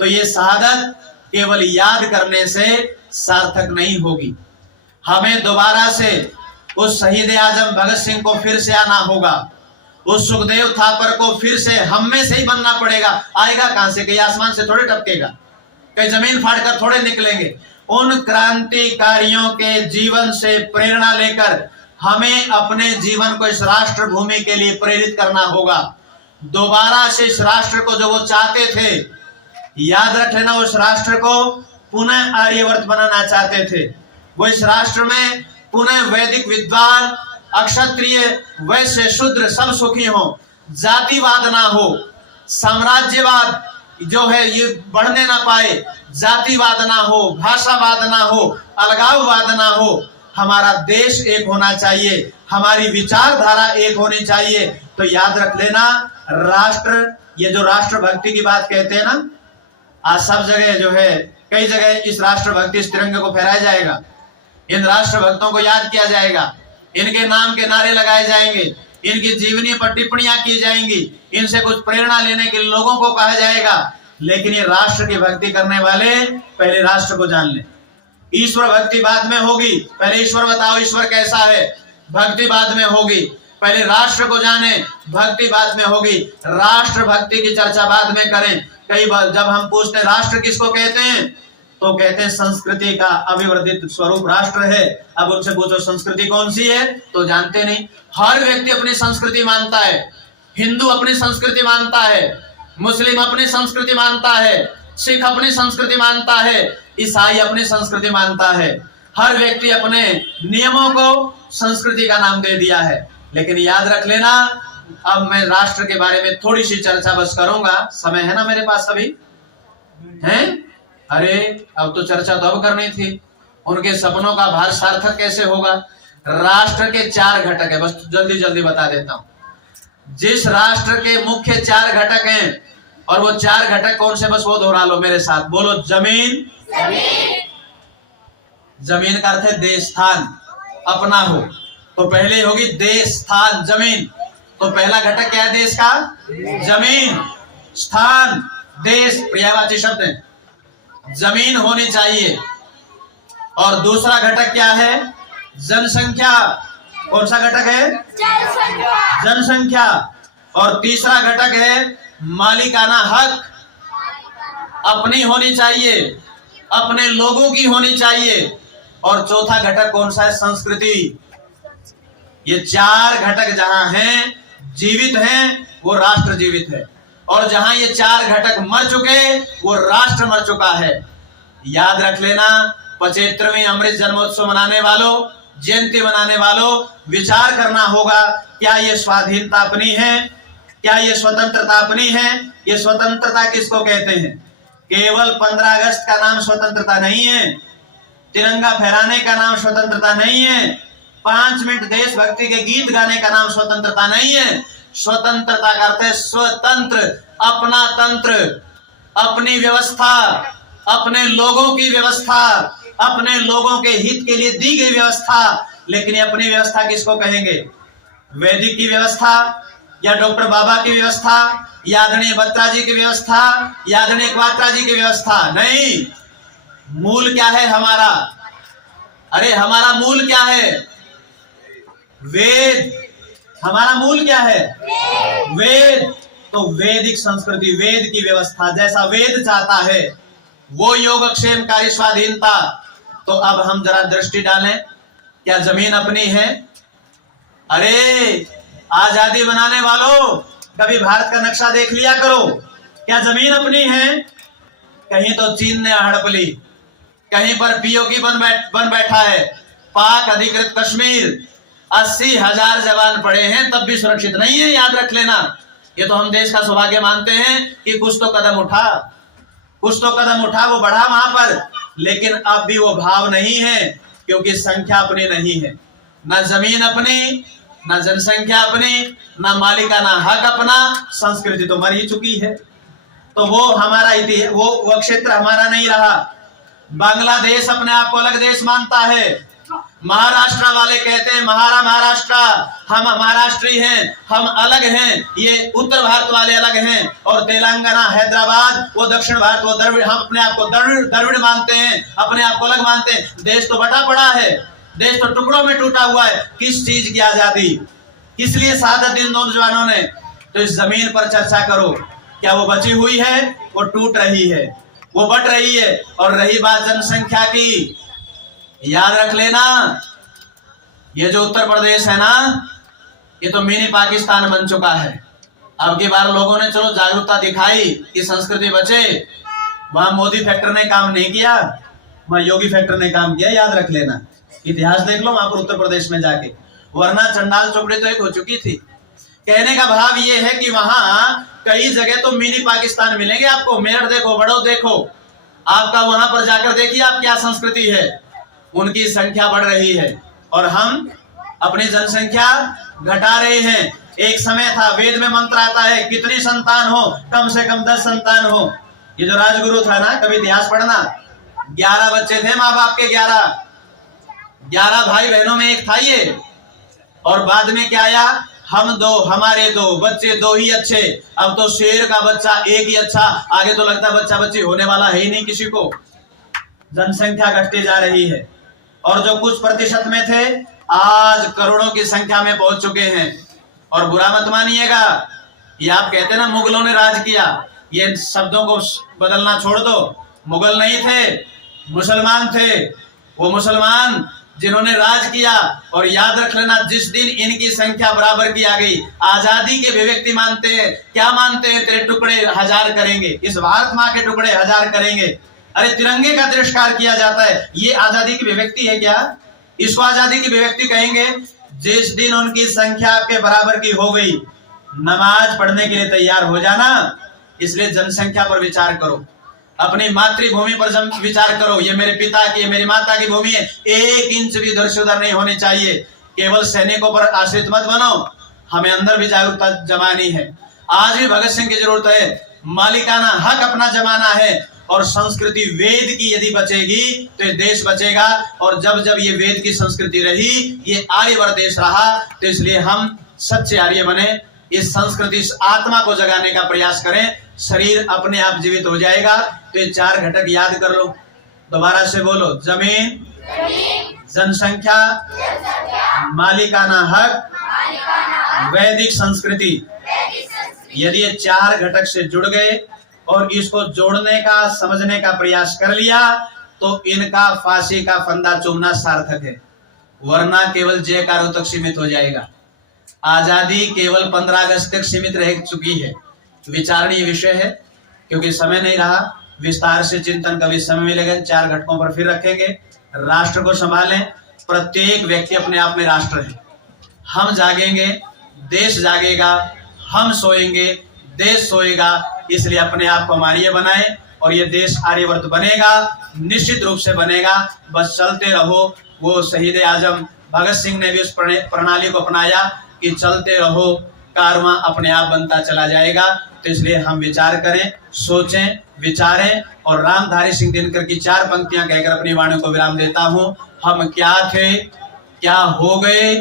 तो ये शहादत केवल याद करने से सार्थक नहीं होगी। हमें दोबारा से उस शहीद आजम भगत सिंह को फिर से आना होगा, उस सुखदेव थापर को फिर से हम में से ही बनना पड़ेगा। आएगा कहां से? कहीं आसमान से थोड़े टपकेगा, कहीं जमीन फाड़ कर थोड़े निकलेंगे। उन क्रांतिकारियों के जीवन से प्रेरणा लेकर हमें अपने जीवन को इस राष्ट्र भूमि के लिए प्रेरित करना होगा। दोबारा से इस राष्ट्र को जो वो चाहते थे, याद रख लेना, उस राष्ट्र को पुनः आर्यवर्त बनाना चाहते थे। वो इस राष्ट्र में पुनः वैदिक विद्वान, अक्षत्रिय, वैश्य, शूद्र सब सुखी हो, जातिवाद ना हो, साम्राज्यवाद जो है ये बढ़ने ना पाए, जातिवाद ना हो, भाषावाद ना हो, अलगाववाद ना हो। हमारा देश एक होना चाहिए, हमारी विचारधारा एक होनी चाहिए। तो याद रख लेना, राष्ट्र, ये जो राष्ट्र भक्ति की बात कहते हैं ना, आज सब जगह जो है, कई जगह इस राष्ट्र भक्ति, इस तिरंगे को फहराया जाएगा, इन राष्ट्र भक्तों को याद किया जाएगा, इनके नाम के नारे लगाए जाएंगे, इनकी जीवनी पर टिप्पणियां की जाएंगी, इनसे कुछ प्रेरणा लेने के लोगों को कहा जाएगा। लेकिन ये राष्ट्र की भक्ति करने वाले पहले राष्ट्र को जान ले। ईश्वर भक्ति बाद में होगी, पहले ईश्वर बताओ, ईश्वर कैसा है, भक्ति बाद में होगी। पहले राष्ट्र को जाने, भक्ति बाद में होगी। राष्ट्र भक्ति की चर्चा बाद में करें। कई बार जब हम पूछते हैं राष्ट्र किसको कहते हैं, तो कहते हैं संस्कृति का अभिवर्धित स्वरूप राष्ट्र है। अब उनसे पूछो संस्कृति कौन सी है, तो जानते नहीं। हर व्यक्ति अपनी संस्कृति मानता है। हिंदू अपनी संस्कृति मानता है, मुस्लिम अपनी संस्कृति मानता है, सिख अपनी संस्कृति मानता है, ईसाई अपनी संस्कृति मानता है। हर व्यक्ति अपने नियमों को संस्कृति का नाम दे दिया है। लेकिन याद रख लेना, अब मैं राष्ट्र के बारे में थोड़ी सी चर्चा बस करूंगा। समय है ना मेरे पास अभी? है? अरे अब तो चर्चा तो अब करनी थी। उनके सपनों का भार सार्थक कैसे होगा? राष्ट्र के 4 घटक है, बस जल्दी जल्दी बता देता हूं। जिस राष्ट्र के मुख्य 4 घटक हैं, और वो 4 घटक कौन से, बस वो दोहरा लो मेरे साथ, बोलो। जमीन, जमीन का अर्थ है देश, स्थान, अपना हो। तो पहले होगी देश, स्थान, जमीन। तो पहला घटक क्या है देश का? जमीन, स्थान, देश, पर्यायवाची शब्द है, जमीन होनी चाहिए। और दूसरा घटक क्या है? जनसंख्या। कौन सा घटक है? जनसंख्या। और तीसरा घटक है मालिकाना हक, अपनी होनी चाहिए, अपने लोगों की होनी चाहिए। और चौथा घटक कौन सा है? संस्कृति। ये 4 घटक जहां हैं, जीवित हैं, वो राष्ट्र जीवित है। और जहां ये 4 घटक मर चुके, वो राष्ट्र मर चुका है। याद रख लेना, 75वें अमृत जन्मोत्सव मनाने वालों, जयंती मनाने वालों, विचार करना होगा, क्या ये स्वाधीनता अपनी है? क्या ये स्वतंत्रता अपनी है? ये स्वतंत्रता किसको कहते हैं? केवल 15 अगस्त का नाम स्वतंत्रता नहीं है, तिरंगा फहराने का नाम स्वतंत्रता नहीं है, 5 मिनट देशभक्ति के गीत गाने का नाम स्वतंत्रता नहीं है। स्वतंत्रता का अर्थ है स्वतंत्र, अपना तंत्र, अपनी व्यवस्था, अपने लोगों की व्यवस्था, अपने लोगों के हित के लिए दी गई व्यवस्था। लेकिन ये अपनी व्यवस्था किसको कहेंगे? वैदिक की व्यवस्था, या डॉक्टर बाबा की व्यवस्था, या आदरणीय बत्रा जी की व्यवस्था, या आदरणीय क्वात्रा जी की व्यवस्था? नहीं। मूल क्या है हमारा? अरे हमारा मूल क्या है? वेद। हमारा मूल क्या है? वेद। तो वैदिक संस्कृति, वेद की व्यवस्था, जैसा वेद चाहता है वो योगक्षेमकारी स्वाधीनता। तो अब हम जरा दृष्टि डालें, क्या जमीन अपनी है? अरे आजादी बनाने वालों, कभी भारत का नक्शा देख लिया करो, क्या जमीन अपनी है? कहीं तो चीन ने हड़प ली, कहीं पर पीओके बन बैठा है। पाक अधिकृत कश्मीर 80,000 जवान पड़े हैं, तब भी सुरक्षित नहीं है। याद रख लेना, ये तो हम देश का सौभाग्य मानते हैं कि कुछ तो कदम उठा, कुछ तो कदम उठा, वो बढ़ा वहां पर। लेकिन अब भी वो भाव नहीं है, क्योंकि संख्या अपनी नहीं है, ना जमीन अपनी, ना जनसंख्या अपनी, ना मालिकाना हक अपना, संस्कृति तो मर ही चुकी है। तो वो हमारा इतिहास, वो क्षेत्र हमारा नहीं रहा। बांग्लादेश अपने आप को अलग देश मानता है। महाराष्ट्र वाले कहते हैं महाराष्ट्र, हम महाराष्ट्री हैं, हम अलग हैं, ये उत्तर भारत वाले अलग हैं। और तेलंगाना, हैदराबाद, वो दक्षिण भारत, वो द्रविड़, हम अपने आप को द्रविड़ मानते हैं, अपने आप को अलग मानते हैं। देश तो बटा पड़ा है, देश तो टुकड़ों में टूटा हुआ है। किस चीज की आजादी, किस लिए शहादत इन नौजवानों ने? तो इस जमीन पर चर्चा करो, क्या वो बची हुई है? वो टूट रही है, वो बट रही है। और रही बात जनसंख्या की, याद रख लेना, ये जो उत्तर प्रदेश है ना, ये तो मिनी पाकिस्तान बन चुका है। अब की बार लोगों ने चलो जागरूकता दिखाई कि संस्कृति बचे, वहां मोदी फैक्टर ने काम नहीं किया, वहां योगी फैक्टर ने काम किया। याद रख लेना, इतिहास देख लो वहां पर उत्तर प्रदेश में जाके, वरना चंडाल चौकड़ी तो एक हो चुकी थी। कहने का भाव ये है कि वहां कई जगह तो मिनी पाकिस्तान मिलेंगे आपको। मेरठ देखो, बड़ौद देखो, आपका वहां पर जाकर देखिए आप क्या संस्कृति है। उनकी संख्या बढ़ रही है और हम अपनी जनसंख्या घटा रहे हैं। एक समय था, वेद में मंत्र आता है, कितनी संतान हो, कम से कम 10 संतान हो। ये जो राजगुरु था ना, कभी इतिहास पढ़ना, 11 बच्चे थे माँ बाप के, 11 भाई बहनों में एक था ये। और बाद में क्या आया, हम 2, हमारे 2 बच्चे, 2 ही अच्छे। अब तो शेर का बच्चा एक ही अच्छा, आगे तो लगता बच्चा बच्ची होने वाला है ही नहीं किसी को। जनसंख्या घटती जा रही है और जो कुछ प्रतिशत में थे आज करोड़ों की संख्या में पहुंच चुके हैं। और बुरा मत मानिएगा, ये आप कहते ना मुगलों ने राज किया, ये शब्दों को बदलना छोड़ दो। मुगल नहीं थे, मुसलमान थे। वो मुसलमान जिन्होंने राज किया। और याद रख लेना, जिस दिन इनकी संख्या बराबर की आ गई, आजादी के अभिव्यक्ति मानते हैं, क्या मानते हैं, तेरे टुकड़े 1000 करेंगे, इस भारत माँ के टुकड़े 1000 करेंगे। अरे तिरंगे का तिरस्कार किया जाता है, ये आजादी की अभिव्यक्ति है क्या? इसको आजादी की अभिव्यक्ति कहेंगे? जिस दिन उनकी संख्या आपके बराबर की हो गई, नमाज पढ़ने के लिए तैयार हो जाना। इसलिए जनसंख्या पर विचार करो, अपनी मातृभूमि पर विचार करो। ये मेरे पिता की, मेरी माता की भूमि है, 1 इंच भी इधर से उधर नहीं होनी चाहिए। केवल सैनिकों पर आश्रित मत बनो, हमें अंदर भी जागरूकता जमानी है। आज भी भगत सिंह की जरूरत है, मालिकाना हक अपना जमाना है। और संस्कृति वेद की यदि बचेगी तो ये देश बचेगा। और जब जब ये वेद की संस्कृति रही, ये आर्यवर्त देश रहा। तो इसलिए हम सच्चे आर्य बने, इस संस्कृति, इस आत्मा को जगाने का प्रयास करें। शरीर अपने आप जीवित हो जाएगा। तो ये 4 घटक याद कर लो, दोबारा से बोलो, जमीन, जनसंख्या, मालिकाना हक, वैदिक संस्कृति। यदि ये 4 घटक से जुड़ गए और इसको जोड़ने का, समझने का प्रयास कर लिया, तो इनका फांसी का फंदा चूमना सार्थक है। वरना केवल जयकारों तक सीमित हो जाएगा। आजादी केवल 15 अगस्त तक सीमित रह चुकी है। विचारणीय विषय है, क्योंकि समय नहीं रहा। विस्तार से चिंतन कभी समय मिलेगा, 4 घटकों पर फिर रखेंगे। राष्ट्र को संभालें, प्रत्येक व्यक्ति अपने आप में राष्ट्र है। हम जागेंगे, देश जागेगा, हम सोएंगे, देश सोएगा। इसलिए अपने आप को आर्य बनाएं और ये देश आर्यवर्त बनेगा, निश्चित रूप से बनेगा। बस चलते रहो। वो शहीद आजम भगत सिंह ने भी उस प्रणाली को अपनाया कि चलते रहो, कारवां अपने आप बनता चला जाएगा। तो इसलिए हम विचार करें, सोचें, विचारें। और रामधारी सिंह दिनकर की 4 पंक्तियां कहकर अपनी वाणी को विराम देता हूं। हम क्या थे, क्या हो गए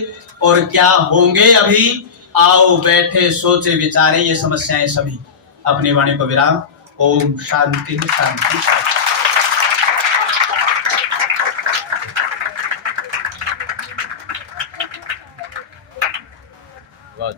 और क्या होंगे अभी, आओ बैठे सोचे विचारे, ये समस्याएं सभी। अपनी वाणी को विराम। ओम शांति शांति शांति। बहुत